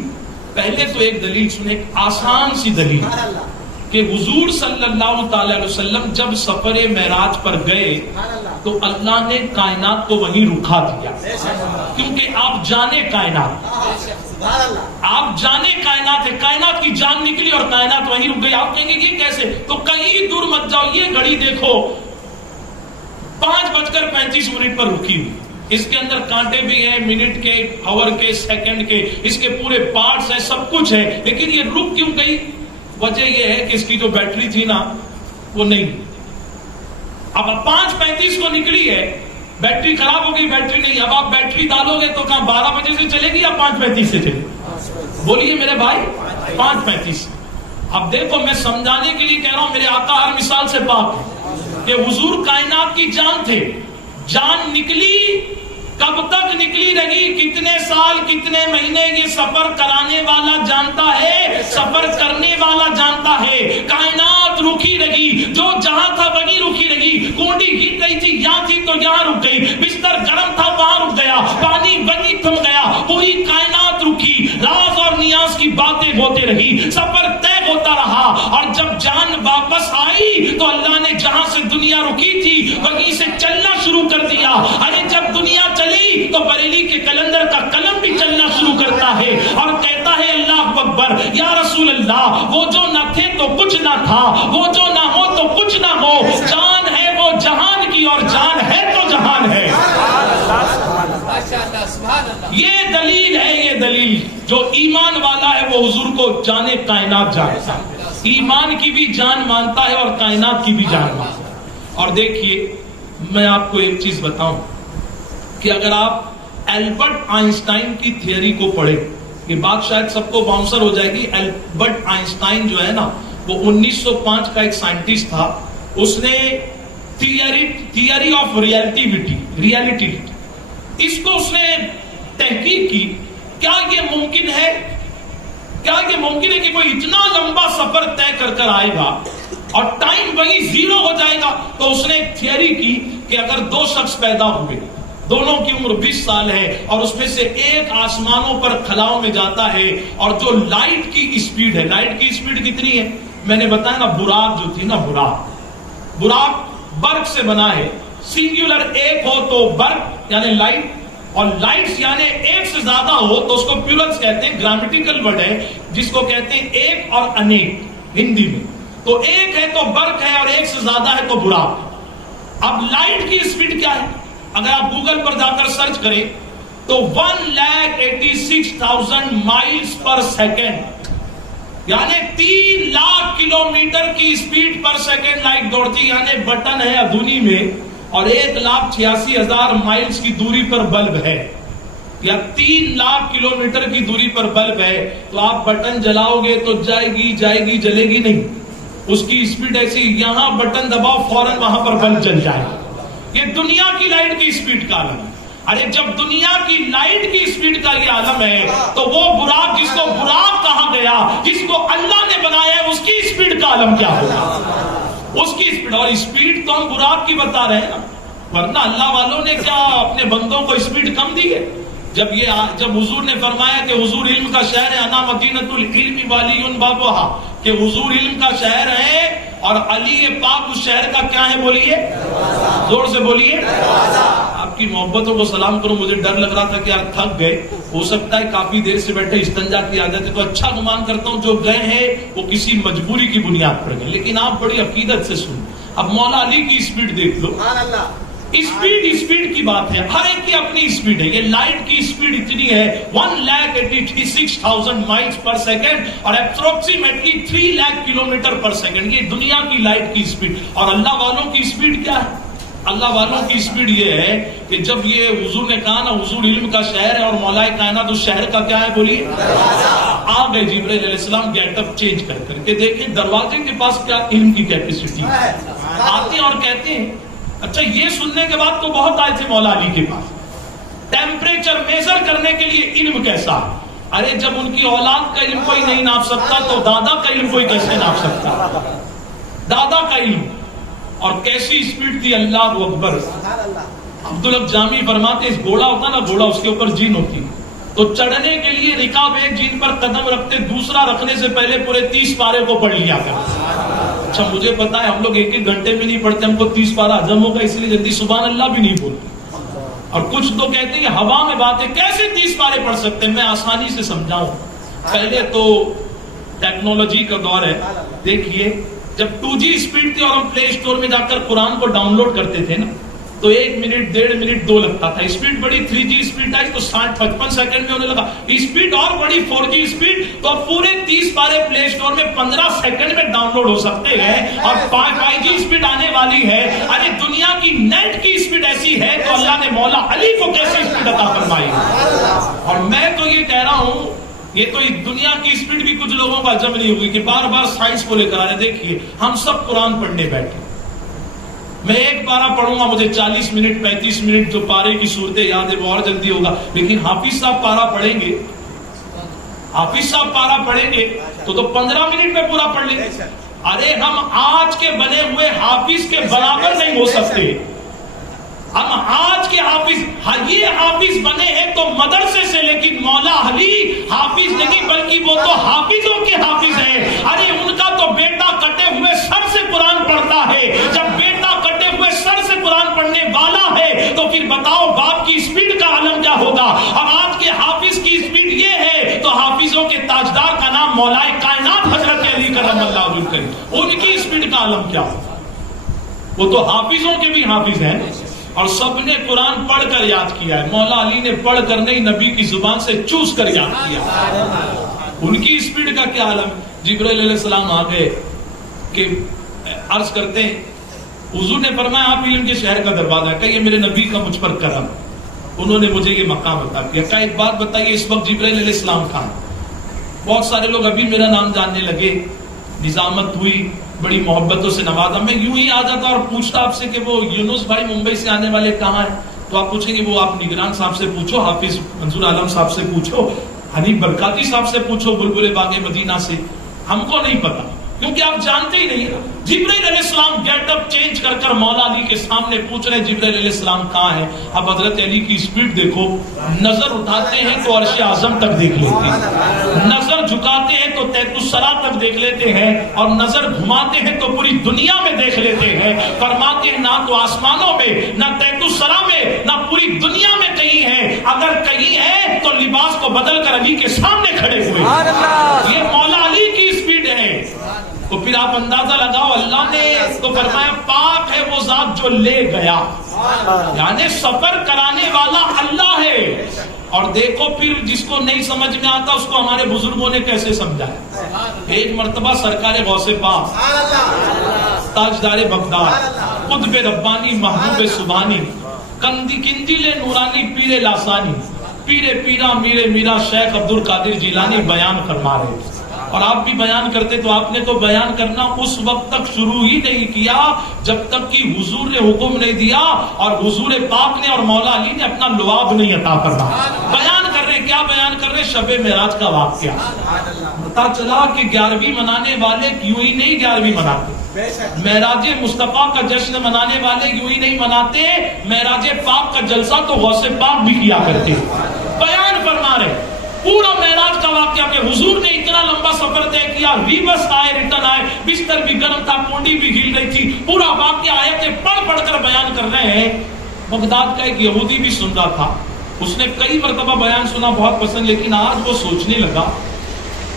پہلے تو ایک دلیل سنیں، ایک آسان سی دلیل کہ حضور صلی اللہ تعالی علیہ وسلم جب سفر معراج پر گئے تو اللہ نے کائنات کو وہیں رکھا دیا، کیونکہ آپ جانے کائنات، آپ جانے کائنات ہے، کائنات کی جان نکلی اور کائنات وہیں رک گئی. آپ کہیں گے یہ کیسے؟ تو کہیں دور مت جاؤ، یہ گھڑی دیکھو 5:35 پر رکی ہوئی، اس کے اندر کانٹے بھی ہیں، منٹ کے، آور کے، سیکنڈ کے، اس کے پورے پارٹس ہیں، سب کچھ ہے، لیکن یہ رک کیوں گئی؟ وجہ یہ ہے کہ اس کی جو بیٹری تھی نا وہ نہیں. اب 5:35 کو نکلی ہے، بیٹری خراب ہو گئی، بیٹری نہیں. اب آپ بیٹری ڈالو گے تو کہاں 12 بجے سے چلے گی یا 5:35 سے چلے گی؟ بولیے میرے بھائی، 5:35. اب دیکھو میں سمجھانے کے لیے کہہ رہا ہوں، میرے آقا ہر مثال سے پاک ہے کہ حضور کائنات کی جان تھے. جان نکلی، کب تک نکلی رہی، کتنے سال کتنے مہینے، یہ سفر کرانے والا جانتا ہے، سفر کرنے والا جانتا ہے. کائنات رکی رہی، جو جہاں تھا وہیں رکی رہی. کنڈی گر گئی تھی، یہاں تھی تو یہاں رک گئی، بستر گرم تھا وہاں رک گیا، پانی وہیں تھم گیا، پوری کائنات رکی. راز اور نیاز کی باتیں ہوتے رہی، سفر طے ہوتا رہا. اور جب جان واپس آئی تو اللہ نے جہاں سے دنیا رکی تھی وہیں سے چلنا شروع کر دیا. ارے جب دنیا چلی تو بریلی کے کلندر کا قلم بھی چلنا شروع کرتا ہے اور کہتا ہے اللہ اکبر، یا رسول اللہ، وہ جو نہ تھے تو کچھ نہ تھا، وہ جو نہ ہو تو کچھ نہ ہو، جان ہے وہ جہان کی اور جان ہے تو جہان ہے. یہ دلیل ہے، یہ دلیل. جو ایمان والا ہے وہ حضور کو جانے کائنات جانتا ہے، ایمان کی بھی جان مانتا ہے اور کائنات کی بھی جان مانتا ہے. اور دیکھیے میں آپ کو ایک چیز بتاؤں کہ اگر آپ البرٹ آئنسٹائن کی تھیوری کو پڑھیں، یہ بات شاید سب کو باؤنسر ہو جائے گی. البرٹ آئنسٹائن جو ہے نا وہ 1905 کا ایک سائنٹسٹ تھا. اس نے تھیوری آف ریئلٹی، اس کو اس نے تحقیق کی. کیا یہ ممکن ہے، کیا یہ ممکن ہے کہ کوئی اتنا لمبا سفر طے کر آئے گا اور ٹائم وہی زیرو ہو جائے گا؟ تو اس نے ایک تھیوری کی کہ اگر 2 شخص پیدا ہوئے، دونوں کی عمر 20 سال ہے اور اس میں سے ایک آسمانوں پر خلاؤں میں جاتا ہے، اور جو لائٹ کی اسپیڈ ہے، لائٹ کی اسپیڈ کتنی ہے؟ میں نے بتایا نا، براق جو تھی نا، براق برق سے بنا ہے. سنگولر ایک ہو تو برق یعنی لائٹ، اور لائٹس یعنی ایک سے زیادہ ہو تو اس کو پیورلز کہتے ہیں. گرامیٹیکل ورڈ ہے جس کو کہتے ہیں ایک اور انیک ہندی میں. تو ایک ہے تو برق ہے اور ایک سے زیادہ ہے تو براق. اب لائٹ کی اسپیڈ کیا ہے؟ اگر آپ گوگل پر جا کر سرچ کریں تو 1,86,000 مائلز پر سیکنڈ، یعنی 3 لاکھ کلومیٹر کی اسپیڈ پر سیکنڈ لائٹ دوڑتی. یعنی بٹن ہے ادھونی میں اور 1,86,000 مائلز کی دوری پر بلب ہے، یا 3 لاکھ کلومیٹر کی دوری پر بلب ہے. تو آپ بٹن جلاؤ گے تو جائے گی جلے گی نہیں. اس کی اسپیڈ ایسی، یہاں بٹن دباؤ فوراً وہاں پر بلب جل جائے. یہ دنیا کی لائٹ کی اسپیڈ کا عالم ہے. ارے جب دنیا کی لائٹ کی اسپیڈ کا یہ عالم ہے تو وہ براق جس کو براق کہا گیا، جس کو اللہ نے بنایا ہے، اس کی اسپیڈ کا عالم کیا ہوگا؟ اس کی اسپیڈ، اور اسپیڈ تو ہم براق کی بتا رہے ہیں نا، ورنہ اللہ والوں نے کیا اپنے بندوں کو اسپیڈ کم دی ہے؟ جب حضور نے فرمایا کہ حضور علم کا شہر ہے، انا مدینۃ العلم والی بابھا، کہ حضور علم کا شہر ہے اور علی پاک اس شہر کا کیا ہے؟ بولیے زور سے بولیے. آپ کی محبتوں کو سلام کروں. مجھے ڈر لگ رہا تھا کہ یار تھک گئے ہو سکتا ہے کافی دیر سے بیٹھے استنجا کی عادت ہے، تو اچھا گمان کرتا ہوں جو گئے ہیں وہ کسی مجبوری کی بنیاد پر گئے، لیکن آپ بڑی عقیدت سے سنیں۔ اب مولا علی کی اسپیڈ دیکھ لو، اسپیڈ کی بات ہے، ہر ایک کی اپنی اسپیڈ ہے۔ یہ لائٹ کی اسپیڈ اتنی ہے 1,86,000 مائلز پر سیکنڈ اور approximately 3 lakh kilometre per second, یہ دنیا کی لائٹ کی اسپیڈ۔ اور اللہ والوں کی اسپیڈ کیا ہے؟ اللہ والوں کی اسپیڈ یہ ہے کہ جب یہ حضور نے کہا نا حضور علم کا شہر ہے اور مولا کائنات اس شہر کا کیا ہے، بولیے، آ گئے جبرائیل علیہ السلام گیٹ اپ چینج کر کے، دیکھیں دروازے کے پاس کیا علم کی کیپیسٹی ہے، آتے ہیں اور کہتے ہیں۔ اچھا یہ سننے کے بعد تو بہت آئے تھے مولا علی کے پاس، ٹیمپریچر میجر کرنے کے لیے علم کیسا؟ ارے جب ان کی اولاد کا علم کوئی نہیں ناپ سکتا تو دادا کا علم کوئی کیسے ناپ سکتا؟ دادا کا علم، اور کیسی اسپیڈ تھی، اللہ اکبر۔ عبداللہ جامی فرماتے اس گھوڑا ہوتا نا، گھوڑا اس کے اوپر جین ہوتی تو چڑھنے کے لیے رکاب ایک جین پر قدم رکھتے، دوسرا رکھنے سے پہلے پورے 30 پارے کو پڑھ لیا کرتے۔ اچھا مجھے پتا ہے ہم لوگ ایک گھنٹے میں نہیں پڑھتے، ہم کو 30 پارا ہضم ہوگا اس لیے جلدی سبحان اللہ بھی نہیں بولتے۔ اور کچھ تو کہتے ہیں ہوا میں باتیں، کیسے 30 پارے پڑھ سکتے ہیں؟ میں آسانی سے سمجھاؤں۔ پہلے تو ٹیکنالوجی کا دور ہے، دیکھیے جب 2G اسپیڈ تھی اور ہم پلے اسٹور میں جا کر قرآن کو ڈاؤن لوڈ کرتے تھے نا تو 1 منٹ 1.5 منٹ 2 لگتا تھا، اسپیڈ بڑی 3G اسپیڈ آئی تو 60-55 سیکنڈ میں ہونے لگا، اسپیڈ اور بڑی 4G اسپیڈ تو پورے 30 پارے پلے اسٹور میں 15 سیکنڈ میں ڈاؤن لوڈ ہو سکتے ہیں، اور 5G اسپیڈ آنے والی ہے۔ ارے دنیا کی نیٹ کی اسپیڈ ایسی ہے تو اللہ نے مولا علی کو کیسی اسپیڈ عطا فرمائی؟ اور میں تو یہ کہہ رہا ہوں یہ تو دنیا کی اسپیڈ بھی کچھ لوگوں کو عجب نہیں ہوگی کہ بار بار سائنس کو لے کر آ رہے۔ دیکھیے ہم سب قرآن پڑھنے بیٹھے، میں ایک پارہ پڑھوں گا مجھے 40 منٹ 35 منٹ جو پارے کی صورتیں یاد ہے وہ اور جلدی ہوگا، لیکن حافظ صاحب پارہ پڑھیں گے، حافظ صاحب پارہ پڑھیں گے تو 15 منٹ میں پورا پڑھ لیں۔ ارے ہم آج کے بنے ہوئے حافظ کے برابر نہیں ہو سکتے، ہم آج کے حافظ، یہ حافظ بنے ہیں تو مدرسے سے، لیکن مولا علی حافظ نہیں بلکہ وہ تو حافظوں کے حافظ ہیں۔ ارے ان کا تو بیٹا کٹے ہوئے سر سے قرآن پڑھتا ہے، جب بیٹا کٹے ہوئے سر سے قرآن پڑھنے والا ہے تو پھر بتاؤ باپ کی اسپیڈ کا عالم کیا ہوگا؟ اور آج کے حافظ کی اسپیڈ یہ ہے تو حافظوں کے تاجدار کا نام مولا کائنات حضرت علی کرم اللہ وجہ کریم، ان کی اسپیڈ کا عالم کیا ہوگا؟ وہ تو حافظوں کے بھی حافظ ہیں اور سب نے قرآن پڑھ کر یاد کیا ہے، مولا علی نے پڑھ کر نہیں نبی کی زبان سے چوس کر یاد کیا۔ ان کی اسپیڈ کا کیا عالم؟ جبرائیل علیہ السلام آ گئے کہ عرض کرتے ہیں حضور نے فرمایا آپ علم کے شہر کا دروازہ ہے، کہ یہ میرے نبی کا مجھ پر کرم، انہوں نے مجھے یہ مقام عطا کیا۔ کہ ایک بات بتائیے اس وقت جبرائیل علیہ السلام کہاں؟ بہت سارے لوگ ابھی میرا نام جاننے لگے، نظامت ہوئی، بڑی محبتوں سے نوازا، میں یوں ہی آ جاتا اور پوچھتا آپ سے کہ وہ یونس بھائی ممبئی سے آنے والے کہاں ہیں، تو آپ پوچھیں گے وہ آپ نگران صاحب سے پوچھو، حافظ منظور عالم صاحب سے پوچھو، حنیف برکاتی صاحب سے پوچھو، بلبل باغ مدینہ سے، ہم کو نہیں پتا کیونکہ آپ جانتے ہی نہیں۔ جبرائیل علیہ السلام گیٹ اپ چینج کر کر مولا علی کے سامنے پوچھ رہے جبرائیل علیہ السلام کہاں ہے؟ اب حضرت علی کی اسپیڈ دیکھو، نظر اٹھاتے ہیں تو عرش اعظم تک دیکھ لیتے ہیں، نظر جھکاتے ہیں تو تحت الثری تک دیکھ لیتے ہیں، اور نظر گھماتے ہیں تو پوری دنیا میں دیکھ لیتے ہیں۔ فرماتے ہیں نہ تو آسمانوں میں، نہ تحت الثری میں، نہ پوری دنیا میں کہیں ہے، اگر کہیں ہے تو لباس کو بدل کر علی کے سامنے کھڑے ہوئے۔ یہ مولا علی کی اسپیڈ ہے۔ تو پھر آپ اندازہ لگاؤ، اللہ نے تو فرمایا پاک ہے وہ ذات جو لے گیا، یعنی سفر کرانے والا اللہ ہے۔ اور دیکھو پھر جس کو نہیں سمجھ میں آتا اس کو ہمارے بزرگوں نے کیسے سمجھایا۔ ایک مرتبہ سرکار غوث پاک، تاجدار بغداد، قطب ربانی، محبوب سبحانی، قندیل نورانی، پیر لاسانی، پیر پیرا میرے میرا شیخ عبد القادر جیلانی بیان فرما رہے تھے، اور آپ بھی بیان کرتے تو آپ نے تو بیان کرنا اس وقت تک شروع ہی نہیں کیا جب تک کہ حضور نے حکم نہیں دیا اور حضور پاک نے اور مولا علی نے اپنا لعاب نہیں عطا کرنا۔ بیان کر رہے، کیا بیان کر رہے؟ شب معراج کا واقعہ۔ پتا چلا کہ 11ویں منانے والے یوں ہی نہیں 11ویں مناتے، معراج مصطفیٰ کا جشن منانے والے یوں ہی نہیں مناتے، معراج پاک کا جلسہ تو غوث پاک بھی کیا کرتے۔ بیان فرما رہے پورا معراج کا واقعہ کہ حضور نے اتنا لمبا سفر طے کیا، ریورس آئے ریٹرن آئے، بستر بھی گرم تھا، کونڈی بھی ہل رہی تھی، پورا واقعہ آیتیں پڑھ پڑھ کر بیان کر رہے ہیں۔ بغداد کا ایک یہودی بھی سن رہا تھا، اس نے کئی مرتبہ بیان سنا، بہت پسند، لیکن آج وہ سوچنے لگا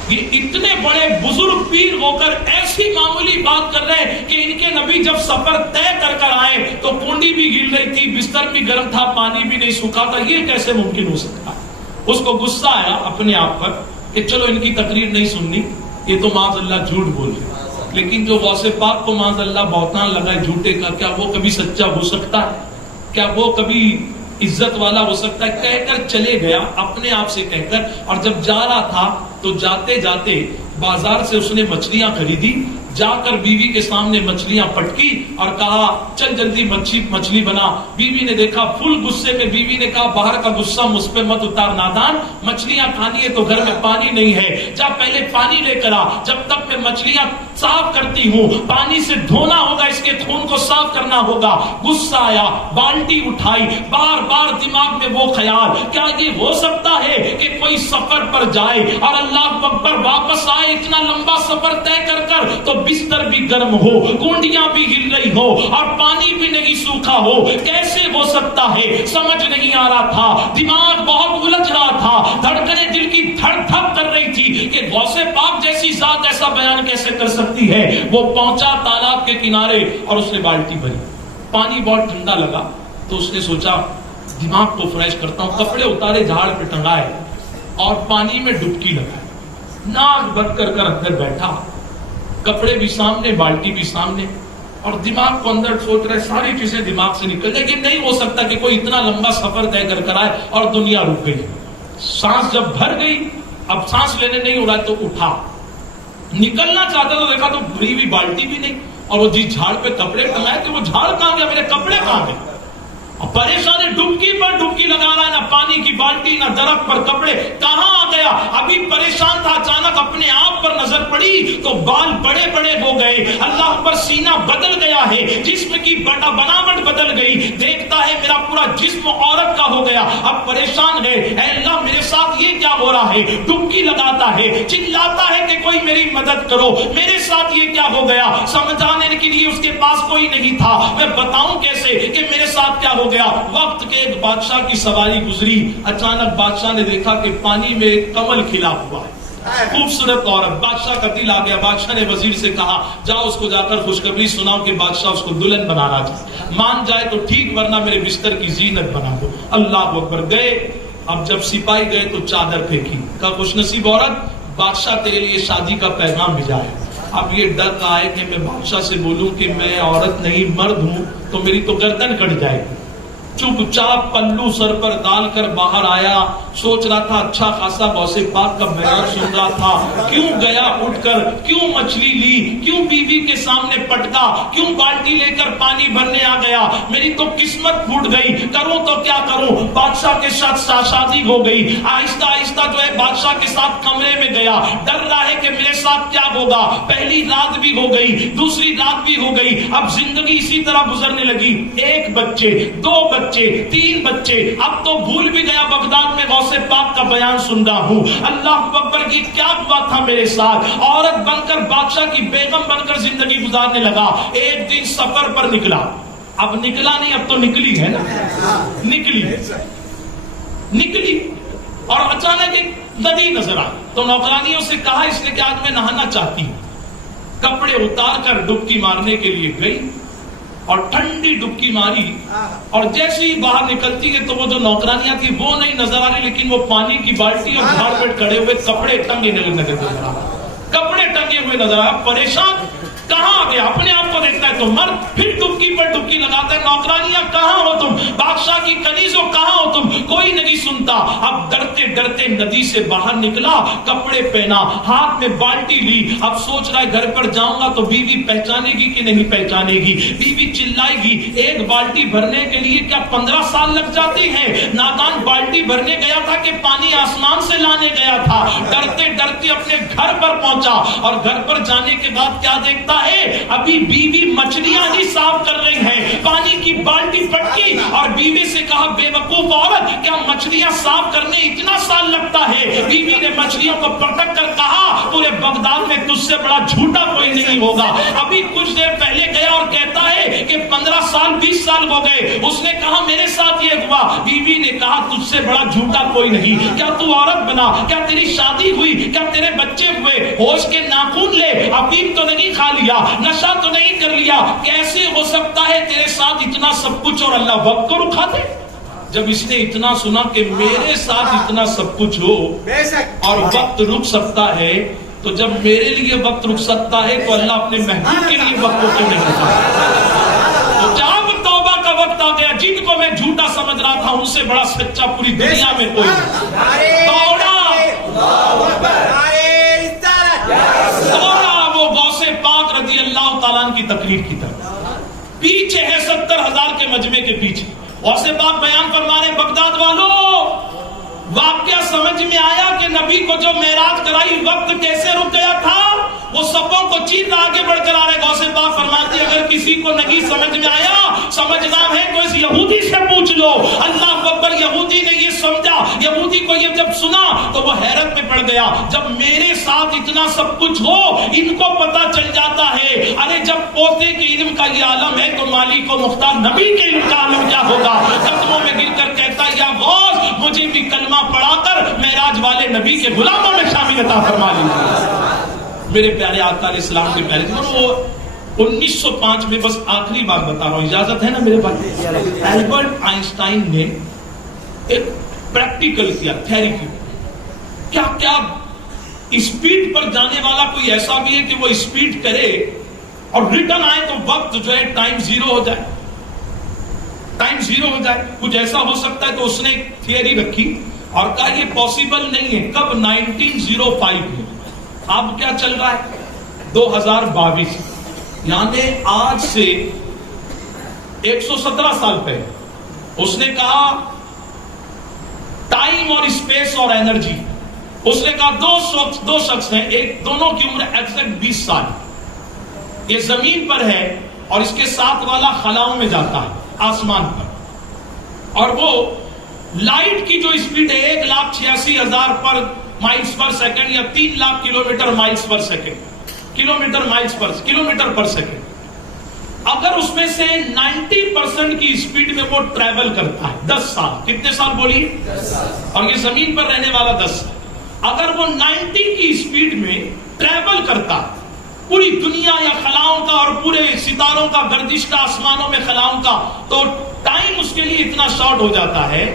کہ اتنے بڑے بزرگ پیر ہو کر ایسی معمولی بات کر رہے ہیں کہ ان کے نبی جب سفر طے کر کر آئے تو کنڈی بھی گر رہی تھی، بستر بھی گرم تھا، پانی بھی نہیں سوکھا تھا، یہ کیسے ممکن ہو سکتا ہے؟ اس کو غصہ آیا اپنے آپ پر کہ چلو ان کی تقریر نہیں سننی، یہ تو معاذ اللہ جھوٹ بول رہے، لیکن جو غوث پاک کو معاذ اللہ بہتان لگا ہے جھوٹے کا، کیا وہ کبھی سچا ہو سکتا ہے؟ کیا وہ کبھی عزت والا ہو سکتا ہے؟ کہہ کر چلے گیا اپنے آپ سے کہہ کر، اور جب جا رہا تھا تو جاتے جاتے بازار سے اس نے مچھلیاں خریدی، جا کر بیوی کے سامنے مچھلیاں پٹکی اور کہا چل جلدی مچھلی بنا۔ بیوی نے دیکھا، فل غصے میں بیوی نے کہا باہر کا غصہ مجھ پہ مت اتار نادان، مچھلیاں کھانی ہے تو گھر میں پانی نہیں ہے، جا پہلے پانی لے کر آ، جب تک میں مچھلیاں صاف کرتی ہوں، پانی سے دھونا ہوگا، اس کے خون کو صاف کرنا ہوگا۔ غصہ آیا، بالٹی اٹھائی، بار بار دماغ میں وہ خیال، کیا یہ ہو سکتا ہے کہ کوئی سفر پر جائے اور اللہ اکبر واپس آئے اتنا لمبا سفر طے کر کر، تو بستر بھی گرم ہو، کونڈیاں بھی گر رہی ہو اور پانی بھی نہیں سوکھا ہو؟ کیسے ہو سکتا ہے؟ سمجھ نہیں آ رہا تھا، دماغ بہت الجھ رہا تھا، دھڑکنیں دل کی دھڑ دھڑ کر رہی تھی کہ غوث پاک جیسی ذات ایسا بیان کیسے کر سکتی ہے؟ وہ پہنچا تالاب کے کنارے اور اس نے بالٹی بھری، پانی بہت ٹھنڈا لگا تو اس نے سوچا دماغ کو فریش کرتا ہوں، کپڑے اتارے، جھاڑ پہ ٹنگائے اور پانی میں ڈبکی لگائے، ناک بند کر کر اندر بیٹھا، کپڑے بھی سامنے، بالٹی بھی سامنے، اور دماغ کو اندر سوچ رہے، ساری چیزیں دماغ سے نکل، لیکن نہیں ہو سکتا کہ کوئی اتنا لمبا سفر طے کر کر آئے اور دنیا رک گئی۔ سانس جب بھر گئی، اب سانس لینے نہیں ہو رہا ہے تو اٹھا، نکلنا چاہتا تو دیکھا تو بھری ہوئی بالٹی بھی نہیں، اور وہ جس جھاڑ پہ کپڑے ٹنگائے تھے وہ جھاڑ کہاں گیا، میرے کپڑے کہاں گئے؟ پریشان ہے، ڈبکی پر ڈبکی لگا رہا ہے، نہ پانی کی بالٹی نہ درخت پر کپڑے، کہاں آ گیا؟ ابھی پریشان تھا، اچانک اپنے آپ پر نظر پڑی تو بال بڑے بڑے ہو گئے، اللہ پر سینہ بدل گیا ہے، جسم کی بناوٹ بدل گئی، دیکھتا ہے میرا پورا جسم عورت کا ہو گیا، اب پریشان ہے، اے اللہ میرے ساتھ یہ کیا ہو رہا ہے؟ ڈبکی لگاتا ہے، چلاتا ہے کہ کوئی میری مدد کرو، میرے ساتھ یہ کیا ہو گیا؟ سمجھانے کے لیے اس کے پاس کوئی نہیں تھا، میں بتاؤں کیسے کہ میرے ساتھ کیا ہو گیا؟ وقت کے ایک بادشاہ کی سواری گزری، اچانک بادشاہ نے دیکھا کہ پانی میں ایک کمل کھلا ہوا ہے، خوبصورت عورت، بادشاہ کا دل آ گیا، بادشاہ نے وزیر سے کہا جاؤ اس کو جا کر خوشخبری سناؤ کہ بادشاہ اس کو دلہن بنا رہا تھا، مان جائے تو ٹھیک ورنہ میرے بستر کی زینت بنا دو۔ اللہ اکبر، گئے، اب جب سپاہی گئے تو چادر پھینکی، کہا خوش نصیب عورت، بادشاہ تیرے لیے شادی کا پیغام بھیجا ہے۔ اب یہ ڈر رہا ہے کہ میں بادشاہ سے بولوں کہ میں عورت نہیں مرد ہوں تو میری تو گردن کٹ جائے گی، چپ چاپ پلو سر پر ڈال کر باہر آیا، سوچ رہا تھا اچھا خاصا غوث پاک کا بیان سن رہا تھا، کیوں گیا اٹھ کر، کیوں مچھلی لی، کیوں بیوی کے سامنے پٹکا، کیوں بالٹی لے کر پانی بھرنے آ گیا، میری تو قسمت پھوٹ گئی، کروں تو کیا کروں؟ بادشاہ کے ساتھ شادی ہو گئی، آہستہ آہستہ جو ہے بادشاہ کے ساتھ کمرے میں گیا، ڈر رہا ہے کہ میرے ساتھ کیا ہوگا، پہلی رات بھی ہو گئی، دوسری رات بھی ہو گئی، اب زندگی اسی طرح گزرنے لگی، ایک بچے، دو بچے، تین بچے، اب تو بھول بھی گیا بغداد میں غوث پاک کا بیان سن رہا ہوں، اللہ اکبر کی کیا ہوا تھا میرے ساتھ، عورت بن کر بادشاہ کی بیگم بن کر زندگی گزارنے لگا، ایک دن سفر پر نکلا، اب نکلا نہیں اب تو نکلی ہے نا، نکلی اور اچانک ایک ندی نظر آئی تو نوکرانیوں سے کہا اس نے کہ آج میں نہانا چاہتی ہوں، کپڑے اتار کر ڈبکی مارنے کے لیے گئی اور ٹھنڈی ڈبکی ماری، اور جیسے ہی باہر نکلتی ہے تو وہ جو نوکرانیاں تھی وہ نہیں نظر آ رہی، لیکن وہ پانی کی بالٹی اور جھاڑ پہ کھڑے ہوئے کپڑے ٹنگے ہوئے نظر آ، پریشان، کہاں آ گیا؟ اپنے آپ کو دیکھتا ہے تو مرد، پھر ڈبکی پر ڈبکی لگاتا ہے، نوکرانیاں کہاں ہو تم، بادشاہ کی کنیزوں کہاں ہو تم، کوئی نہیں سنتا، اب ڈرتے ڈرتے ندی سے باہر نکلا، کپڑے پہنا، ہاتھ میں بالٹی لی، اب سوچ رہا ہے گھر پر جاؤں گا تو بیوی پہچانے گی کہ نہیں پہچانے گی، بیوی چلائے گی، ایک بالٹی بھرنے کے لیے کیا 15 سال لگ جاتے ہیں، نادان بالٹی بھرنے گیا تھا کہ پانی آسمان سے لانے گیا تھا، ڈرتے ڈرتے اپنے گھر پر پہنچا، اور گھر پر جانے کے بعد کیا دیکھتا ہے، ابھی بیوی مچھلیاں ہی صاف کر رہی ہے، پانی کی بالٹی پٹکی اور بیوی سے کہا بے وقوف عورت کیا مچھلیاں صاف کرنے اتنا سال لگتا ہے؟ بیوی نے مچھلیوں کو پٹک کر کہا پورے بغداد میں تجھ سے بڑا جھوٹا کوئی نہیں ہوگا، ابھی کچھ دیر پہلے گیا اور کہتا ہے کہ 15 سال 20 سال ہو گئے، اس نے کہا میرے ساتھ یہ ہوا. بیوی نے کہا تجھ سے بڑا جھوٹا کوئی نہیں, کیا تو عورت بنا, کیا تیری شادی ہوئی, کیا تیرے بچے ہوئے, ہوش کے ناخن لے, افیم تو نہیں کھا لیا, نشہ تو نہیں کر لیا, کیسے ہو سکتا ہے تیرے ساتھ اتنا سب کچھ اور اللہ وقت کو رکھا دے. جب اس نے اتنا سنا کہ میرے ساتھ اتنا سب کچھ ہو اور وقت رک سکتا ہے, تو جب میرے لیے وقت رک سکتا ہے تو اللہ اپنے محبوب کے لیے وقت کو کیوں نہیں رکھا. تو جب توبہ کا وقت آ گیا, جن کو میں جھوٹا سمجھ رہا تھا ان سے بڑا سچا پوری دنیا میں کوئی نہیں, دوڑا وہ غوث پاک رضی اللہ تعالیٰ عنہ کی تقریر کی طرف. پیچھے ہے 70,000 کے مجمع کے پیچھے. غوث پاک بیان فرما رہے, بغداد والوں واقعہ سمجھ میں آیا کہ نبی کو جو معراج کرائی وقت کیسے رک گیا تھا. وہ سبوں کو چیر آگے بڑھ کر آ رہے. غوث پاک فرماتے اگر کسی کو نہیں سمجھ میں آیا, سمجھنا ہے تو اس یہودی سے پوچھ لو. اللہ اکبر, یہودی نے یہ سمجھا, یہودی کو یہ جب سنا تو وہ حیرت میں پڑ گیا. جب میرے ساتھ اتنا سب کچھ ہو, ان کو پتا چل جاتا ہے, ارے جب پوتے کے علم کا یہ عالم ہے تو مالک و مختار نبی کے علم کا عالم کیا ہوگا. قدموں میں گر کر کہتا یا غوث مجھے بھی کلمہ پڑھا کر معراج والے نبی کے غلاموں میں شامل عطا فرما لیجیے. میرے پیارے آقا علیہ السلام کے پیارے تھے. وہ 1905 میں, بس آخری بات بتا رہا ہوں, اجازت ہے نا میرے پاس. البرٹ آئنسٹائن نے ایک پریکٹیکل کیا, تھیوری کی. کیا کیا اسپیڈ پر جانے والا کوئی ایسا بھی ہے کہ وہ اسپیڈ کرے اور ریٹرن آئے تو وقت جو ہے ٹائم زیرو ہو جائے, ٹائم زیرو ہو جائے. کچھ ایسا ہو سکتا ہے. تو اس نے ایک تھیوری رکھی اور کہا یہ پاسبل نہیں ہے. کب 1905 میں. اب کیا چل رہا ہے 2022, یعنی آج سے 117 سال پہلے. اس نے کہا ٹائم اور اسپیس اور انرجی, اس نے کہا دو شخص ہیں, ایک دونوں کی عمر ایگزیکٹ 20 سال. یہ زمین پر ہے اور اس کے ساتھ والا خلاؤں میں جاتا ہے آسمان پر, اور وہ لائٹ کی جو اسپیڈ ہے 1,86,000 پر مائلز پر سیکنڈ یا 3 lakh kilometre miles per second, kilometre per second. اگر اس میں سے 90% کی اسپیڈ میں وہ ٹریول کرتا ہے 10 سال. کتنے سال بولیے؟ 10 سال. اور یہ زمین پر رہنے والا 10 سال. اگر وہ 90 کی اسپیڈ میں ٹریول کرتا پوری دنیا یا خلاؤں کا اور پورے ستاروں کا گردش کا, آسمانوں میں خلاؤں کا, تو ٹائم اس کے لیے اتنا شارٹ ہو جاتا ہے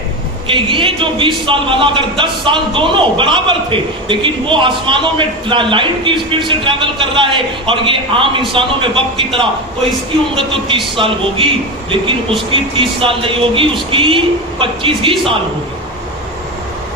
کہ یہ جو 20 سال والا اگر 10 سال دونوں برابر تھے, لیکن وہ آسمانوں میں لائٹ کی اسپیڈ سے ٹریول کر رہا ہے اور یہ عام انسانوں میں وقت کی طرح, تو اس کی عمر تو 30 سال ہوگی, لیکن اس کی 30 سال نہیں ہوگی, اس کی 25 ہی سال ہوگی.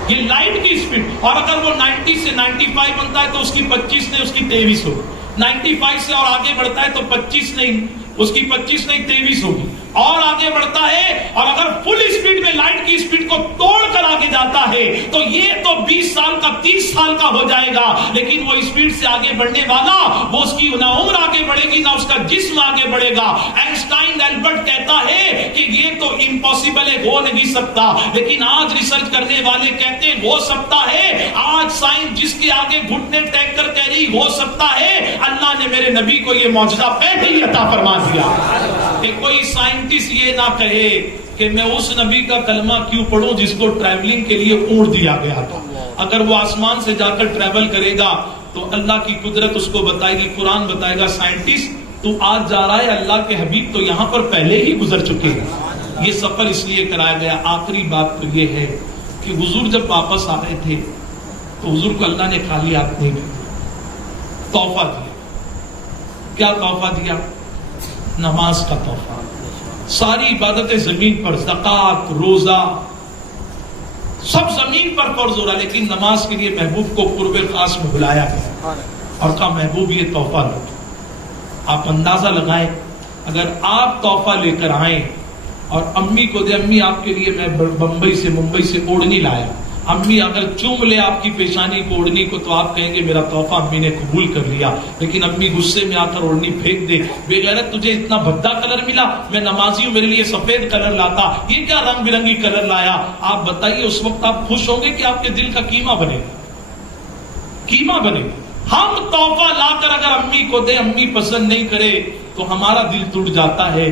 یہ لائٹ کی اسپیڈ. اور اگر وہ 90 سے 95 بنتا ہے تو اس کی 25 نہیں, اس کی 23 ہوگی. 95 سے اور آگے بڑھتا ہے تو 25 نہیں, اس کی 25 نہیں 23 ہوگی. اور آگے بڑھتا ہے اور اگر فل اسپیڈ میں لائٹ کی اسپیڈ کو توڑ کر آگے جاتا ہے تو یہ تو 20 سال کا 30 سال کا ہو جائے گا, لیکن وہ اسپیڈ سے آگے بڑھنے والا, وہ اس کی نہ عمر آگے بڑھے گی نہ اس کا جسم آگے بڑھے گا. آئنسٹائن البرٹ کہتا ہے کہ یہ تو امپاسبل ہے, ہو نہیں سکتا, لیکن آج ریسرچ کرنے والے کہتے ہیں ہو سکتا ہے. آج سائنس جس کے آگے گھٹنے ٹیک کر کہہ رہی ہو سکتا ہے, اللہ نے میرے نبی کو یہ معجزہ پہلے ہی عطا فرما دیا. کہ کوئی سائنٹسٹ یہ نہ کہے کہ میں اس نبی کا کلمہ کیوں پڑھوں جس کو ٹریولنگ کے لیے اونٹ دیا گیا تھا. اگر وہ آسمان سے جا کر ٹریول کرے گا تو اللہ کی قدرت اس کو بتائے گی, قرآن بتائے گا سائنٹسٹ تو آج جا رہا ہے, اللہ کے حبیب تو یہاں پر پہلے ہی گزر چکے ہیں. یہ سفر اس لیے کرایا گیا. آخری بات تو یہ ہے کہ حضور جب واپس آ رہے تھے تو حضور کو اللہ نے خالی ہاتھ نہیں بھیجا, تحفہ دیا. کیا تحفہ دیا؟ نماز کا تحفہ. ساری عبادتیں زمین پر, زکات, روزہ, سب زمین پر فرض ہو رہا, لیکن نماز کے لیے محبوب کو قرب خاص میں بلایا گیا اور کہا محبوب یہ تحفہ لو. آپ اندازہ لگائیں اگر آپ تحفہ لے کر آئیں اور امی کو دے, امی آپ کے لیے میں بمبئی سے ممبئی سے اوڑھنی لایا, امی اگر چوم لے آپ کی پیشانی کو اوڑھنی کو تو آپ کہیں گے میرا تحفہ امی نے قبول کر لیا. لیکن امی غصے میں آ کر اوڑھنی پھینک دے, بے غیرت تجھے اتنا بھدا کلر ملا, میں نمازی ہوں میرے لیے سفید کلر لاتا, یہ کیا رنگ برنگی کلر لایا. آپ بتائیے اس وقت آپ خوش ہوں گے کہ آپ کے دل کا قیمہ بنے گا, قیمہ بنے گا. ہم تحفہ لا کر اگر امی کو دے, امی پسند نہیں کرے تو ہمارا دل ٹوٹ جاتا ہے.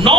9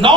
9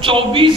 24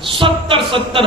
70,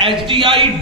HDI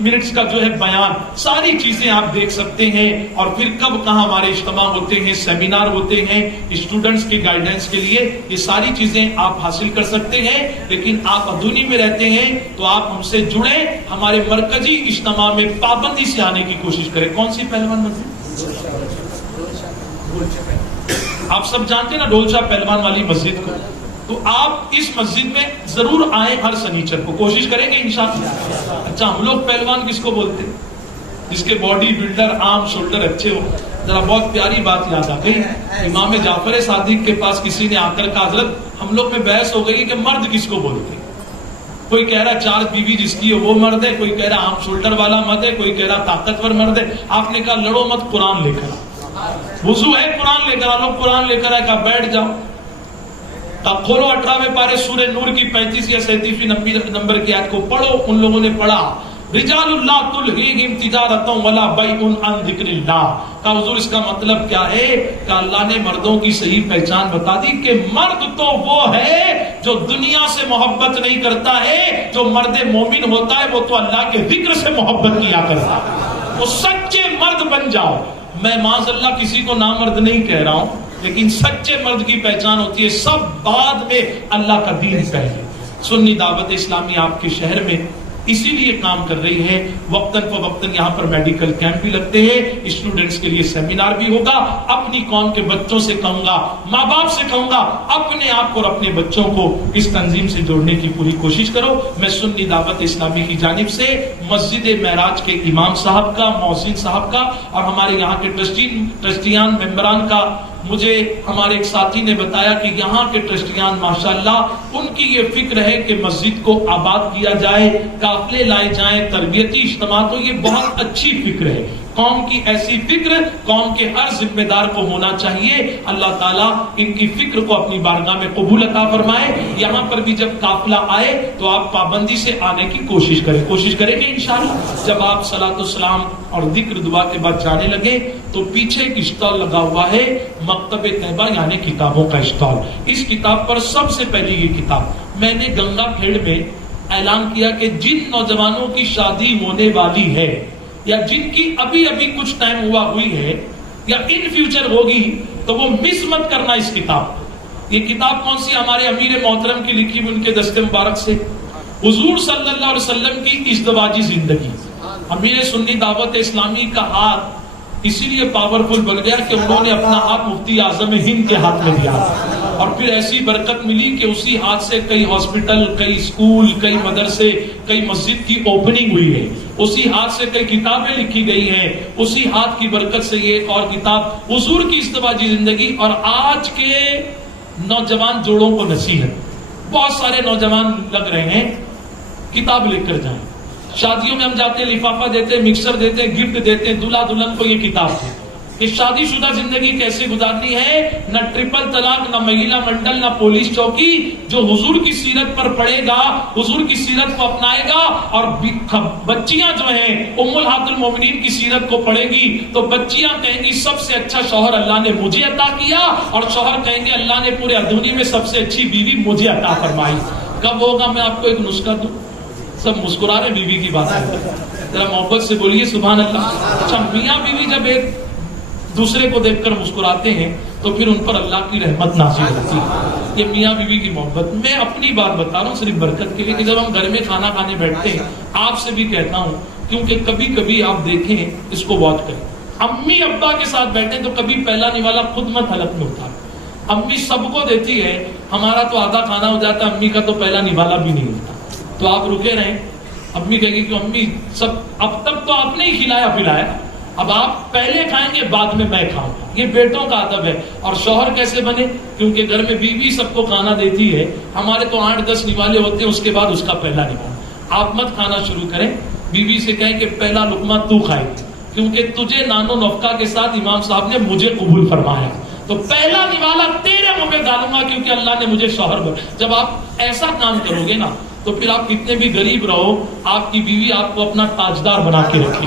منٹس کا جو ہے بیان، ساری چیزیں آپ دیکھ سکتے ہیں. اور پھر کب کہاں ہمارے اجتماع ہوتے ہیں، سیمینار ہوتے ہیں اسٹوڈنٹس کے گائیڈنس کے لیے، یہ ساری چیزیں آپ حاصل کر سکتے ہیں. لیکن آپ ادونی میں رہتے ہیں تو آپ ہم سے جڑیں، ہمارے مرکزی اجتماع میں پابندی سے آنے کی کوشش کریں. کون سی پہلوان مسجد؟ آپ سب جانتے ہیں نا ڈھول شاہ پہلوان والی مسجد کو. تو آپ اس مسجد میں ضرور آئیں ہر سنیچر کو، کوشش کریں گے انشاءاللہ. اچھا ہم لوگ پہلوان کس کو بولتے ہیں؟ جس کے باڈی بلڈر، آرم شولڈر اچھے ہو. ذرا بہت پیاری بات یاد آ گئی، امام جعفر صادق کے پاس کسی نے آ کر کہا حضرت ہم لوگ میں بحث ہو گئی کہ مرد کس کو بولتے ہیں. کوئی کہہ رہا 4 بیوی جس کی ہے وہ مرد ہے، کوئی کہہ رہا آرم شولڈر والا مرد ہے، کوئی کہہ رہا طاقتور مرد ہے. آپ نے کہا لڑو مت، قرآن لے کر وضو ہے، قرآن لے کر آ. لوگ قرآن لے کر آئے، کہا بیٹھ جاؤ. تب کھولو 18ویں پارے سورہ نور کی 35 یا 37 نمبر کی آیت کو پڑھو. ان لوگوں نے پڑھا رجال اللہ تلہیہم تجارۃ ولا بیع عن ذکر اللہ. کہا حضور اس کا مطلب کیا ہے؟ کہ اللہ نے مردوں کی صحیح پہچان بتا دی کہ مرد تو وہ ہے جو دنیا سے محبت نہیں کرتا ہے. جو مرد مومن ہوتا ہے وہ تو اللہ کے ذکر سے محبت کیا کرتا ہے. وہ سچے مرد بن جاؤ. میں معاذ اللہ کسی کو نامرد نہیں کہہ رہا ہوں، لیکن سچے مرد کی پہچان ہوتی ہے سب بعد میں، اللہ کا دین پہلے. سنی دعوت اسلامی آپ کے شہر میں اسی لیے کام کر رہی ہے. وقتاً فوقتاً یہاں پر میڈیکل کیمپ بھی لگتے ہیں، اسٹوڈنٹس کے لیے سیمینار بھی ہوگا. اپنی قوم کے بچوں سے کہوں گا، ماں باپ سے کہوں گا، اپنے آپ کو اور اپنے بچوں کو اس تنظیم سے جوڑنے کی پوری کوشش کرو. میں سنی دعوت اسلامی کی جانب سے مسجد معراج کے امام صاحب کا، محسن صاحب کا اور ہمارے یہاں کے ٹرسٹیان ممبران کا، مجھے ہمارے ایک ساتھی نے بتایا کہ یہاں کے ٹرسٹیان ماشاءاللہ ان کی یہ فکر ہے کہ مسجد کو آباد کیا جائے، قافلے لائے جائیں، تربیتی اجتماع. تو یہ بہت اچھی فکر ہے. قوم کی ایسی فکر قوم کے ہر ذمہ دار کو ہونا چاہیے. اللہ تعالیٰ ان کی فکر کو اپنی بارگاہ میں قبول عطا فرمائے. یہاں پر بھی جب قافلہ آئے تو آپ پابندی سے آنے کی کوشش کریں گے انشاءاللہ. جب آپ صلاۃ السلام اور ذکر دعا کے بعد جانے لگے تو پیچھے ایک اسٹال لگا ہوا ہے، مکتب طیبہ یعنی کتابوں کا اسٹال. اس کتاب پر سب سے پہلی یہ کتاب میں نے گنگا کھیڑ میں اعلان کیا کہ جن نوجوانوں کی شادی ہونے والی ہے یا جن کی ابھی کچھ ٹائم ہوا ہوئی ہے یا ان فیوچر ہوگی تو وہ مس مت کرنا اس کتاب. یہ کتاب کون سی؟ ہمارے امیر محترم کی لکھی ہوئی، ان کے دست مبارک سے، حضور صلی اللہ علیہ وسلم کی ازدواجی زندگی. امیر سنی دعوت اسلامی کا ہاتھ اسی لیے پاورفل بن گیا کہ انہوں نے اپنا ہاتھ مفتی اعظم ہند کے ہاتھ میں دیا اور پھر ایسی برکت ملی کہ اسی ہاتھ سے کئی ہاسپٹل، کئی اسکول، کئی مدرسے، کئی مسجد کی اوپننگ ہوئی ہے. اسی ہاتھ سے کئی کتابیں لکھی گئی ہیں. اسی ہاتھ کی برکت سے یہ ایک اور کتاب حضور کی ازدواجی زندگی. اور آج کے نوجوان جوڑوں کو نصیحت، بہت سارے نوجوان لگ رہے ہیں کتاب لے کر جائیں. شادیوں میں ہم جاتے ہیں، لفافہ دیتے ہیں، مکسر دیتے ہیں، گفٹ دیتے ہیں، دلہا دلہن کو یہ کتاب ہے کہ شادی شدہ زندگی کیسے گزارنی ہے. نہ ٹرپل طلاق، نہ مہیلا منڈل، نہ پولیس چوکی. جو حضور کی سیرت پر پڑھے گا، حضور کی سیرت کو اپنائے گا. اور بچیاں جو ہیں ام الہات المومنین کی سیرت کو پڑھے گی تو بچیاں کہیں گی سب سے اچھا شوہر اللہ نے مجھے عطا کیا، اور شوہر کہیں گے اللہ نے پورے دنیا میں سب سے اچھی بیوی مجھے عطا فرمائی. کب ہوگا؟ میں آپ کو ایک نسخہ دوں. سب مسکرا رہے بیوی کی بات ہے، ذرا محبت سے بولیے سبحان اللہ. اچھا میاں بیوی جب ایک دوسرے کو دیکھ کر مسکراتے ہیں تو پھر ان پر اللہ کی رحمت نازل ہوتی ہے. یہ میاں بیوی کی محبت. میں اپنی بات بتا رہا ہوں صرف برکت کے لیے کہ جب ہم گھر میں کھانا کھانے بیٹھتے ہیں، آپ سے بھی کہتا ہوں کیونکہ کبھی کبھی آپ دیکھیں اس کو واچ کریں، امی ابا کے ساتھ بیٹھیں تو کبھی پہلا نوالا خود مت حلق میں اٹھا. امی سب کو دیتی ہے، ہمارا تو آدھا کھانا ہو جاتا ہے، امی کا تو پہلا نوالا بھی نہیں ہوتا. تو آپ رکے رہیں. امی کہے گی کہ امی سب اب تک تو آپ نے ہی کھلایا پلایا، اب آپ پہلے کھائیں گے بعد میں کھاؤں گا. یہ بیٹوں کا ادب ہے. اور شوہر کیسے بنے؟ کیونکہ گھر میں بیوی سب کو کھانا دیتی ہے. ہمارے تو 8-10 نوالے ہوتے ہیں، اس کے بعد اس کا پہلا نوالا. آپ مت کھانا شروع کریں، بیوی سے کہیں کہ پہلا لقمہ تو کھائے کیونکہ تجھے نانو نفقہ کے ساتھ امام صاحب نے مجھے قبول فرمایا، تو پہلا نوالا تیرے منہ میں ڈالوں گا کیونکہ اللہ نے مجھے شوہر بنا. جب آپ ایسا کام کرو گے نا تو پھر آپ کتنے بھی غریب رہو، آپ کی بیوی آپ کو اپنا تاجدار بنا کے رکھے.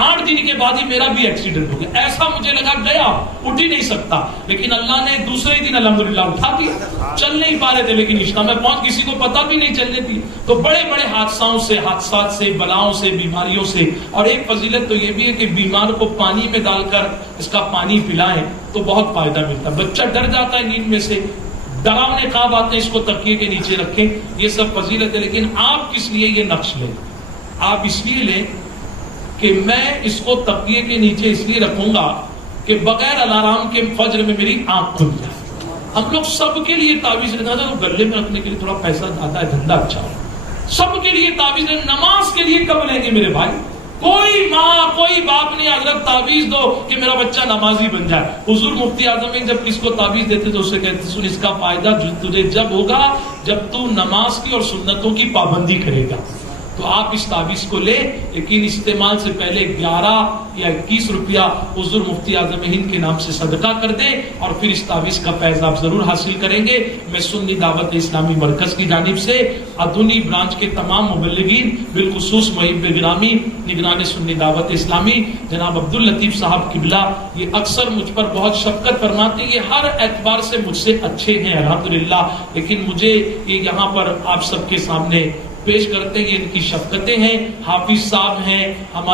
8 دن کے بعد ہی میرا بھی ایکسیڈنٹ ہو گیا. ایسا مجھے لگا گیا, اٹھ ہی نہیں سکتا, لیکن اللہ نے دوسرے دن الحمدللہ اٹھا دیا. چل نہیں پا رہے تھے لیکن عشاء میں پہنچ, کسی کو پتہ بھی نہیں چلنے دی. تو بڑے بڑے حادثات سے, بلاؤں سے, بیماریوں سے. اور ایک فضیلت تو یہ بھی ہے کہ بیمار کو پانی میں ڈال کر اس کا پانی پلائیں تو بہت فائدہ ملتا ہے. بچہ ڈر جاتا ہے نیند میں سے, ڈراونے خواب آتے ہیں, اس کو تکیے کے نیچے رکھیں, یہ سب فضیلت ہے. لیکن آپ کس لیے یہ نقش لیں؟ آپ اس لیے لیں کہ میں اس کو تکیے کے نیچے اس لیے رکھوں گا کہ بغیر الارم کے فجر میں میری آنکھ کھل جائے. ہم لوگ سب کے لیے تعویذ رکھا تھا, تو گلے میں رکھنے کے لیے تھوڑا پیسہ زیادہ ہے, دھندا اچھا ہو. سب کے لیے تعویذ, نماز کے لیے کب لیں گے میرے بھائی؟ کوئی ماں کوئی باپ نہیں حضرت تعویذ دو کہ میرا بچہ نمازی بن جائے. حضور مفتی اعظم جب کس کو تعویذ دیتے تو اسے کہتے سن, اس کا فائدہ تجھے جب ہوگا جب تو نماز کی اور سنتوں کی پابندی کرے گا. تو آپ اس تعویذ کو لے, لیکن استعمال سے پہلے 11 یا 21 روپیہ حضور مفتی اعظم ہند کے نام سے صدقہ کر دیں, اور پھر اس تعویذ کا فیض آپ ضرور حاصل کریں گے. میں سنی دعوت اسلامی مرکز کی جانب سے ادونی برانچ کے تمام مبلغین, بالخصوص محب گرامی نگران سنی دعوت اسلامی جناب عبداللطیف صاحب قبلہ, یہ اکثر مجھ پر بہت شفقت فرماتے ہیں. یہ ہر اعتبار سے مجھ سے اچھے ہیں الحمدللہ, لیکن مجھے یہ یہاں پر آپ سب کے سامنے پیش کرتے ہیں, یہ ان کی شفقتیں ہیں. حافظ صاحب ہیں ہمارے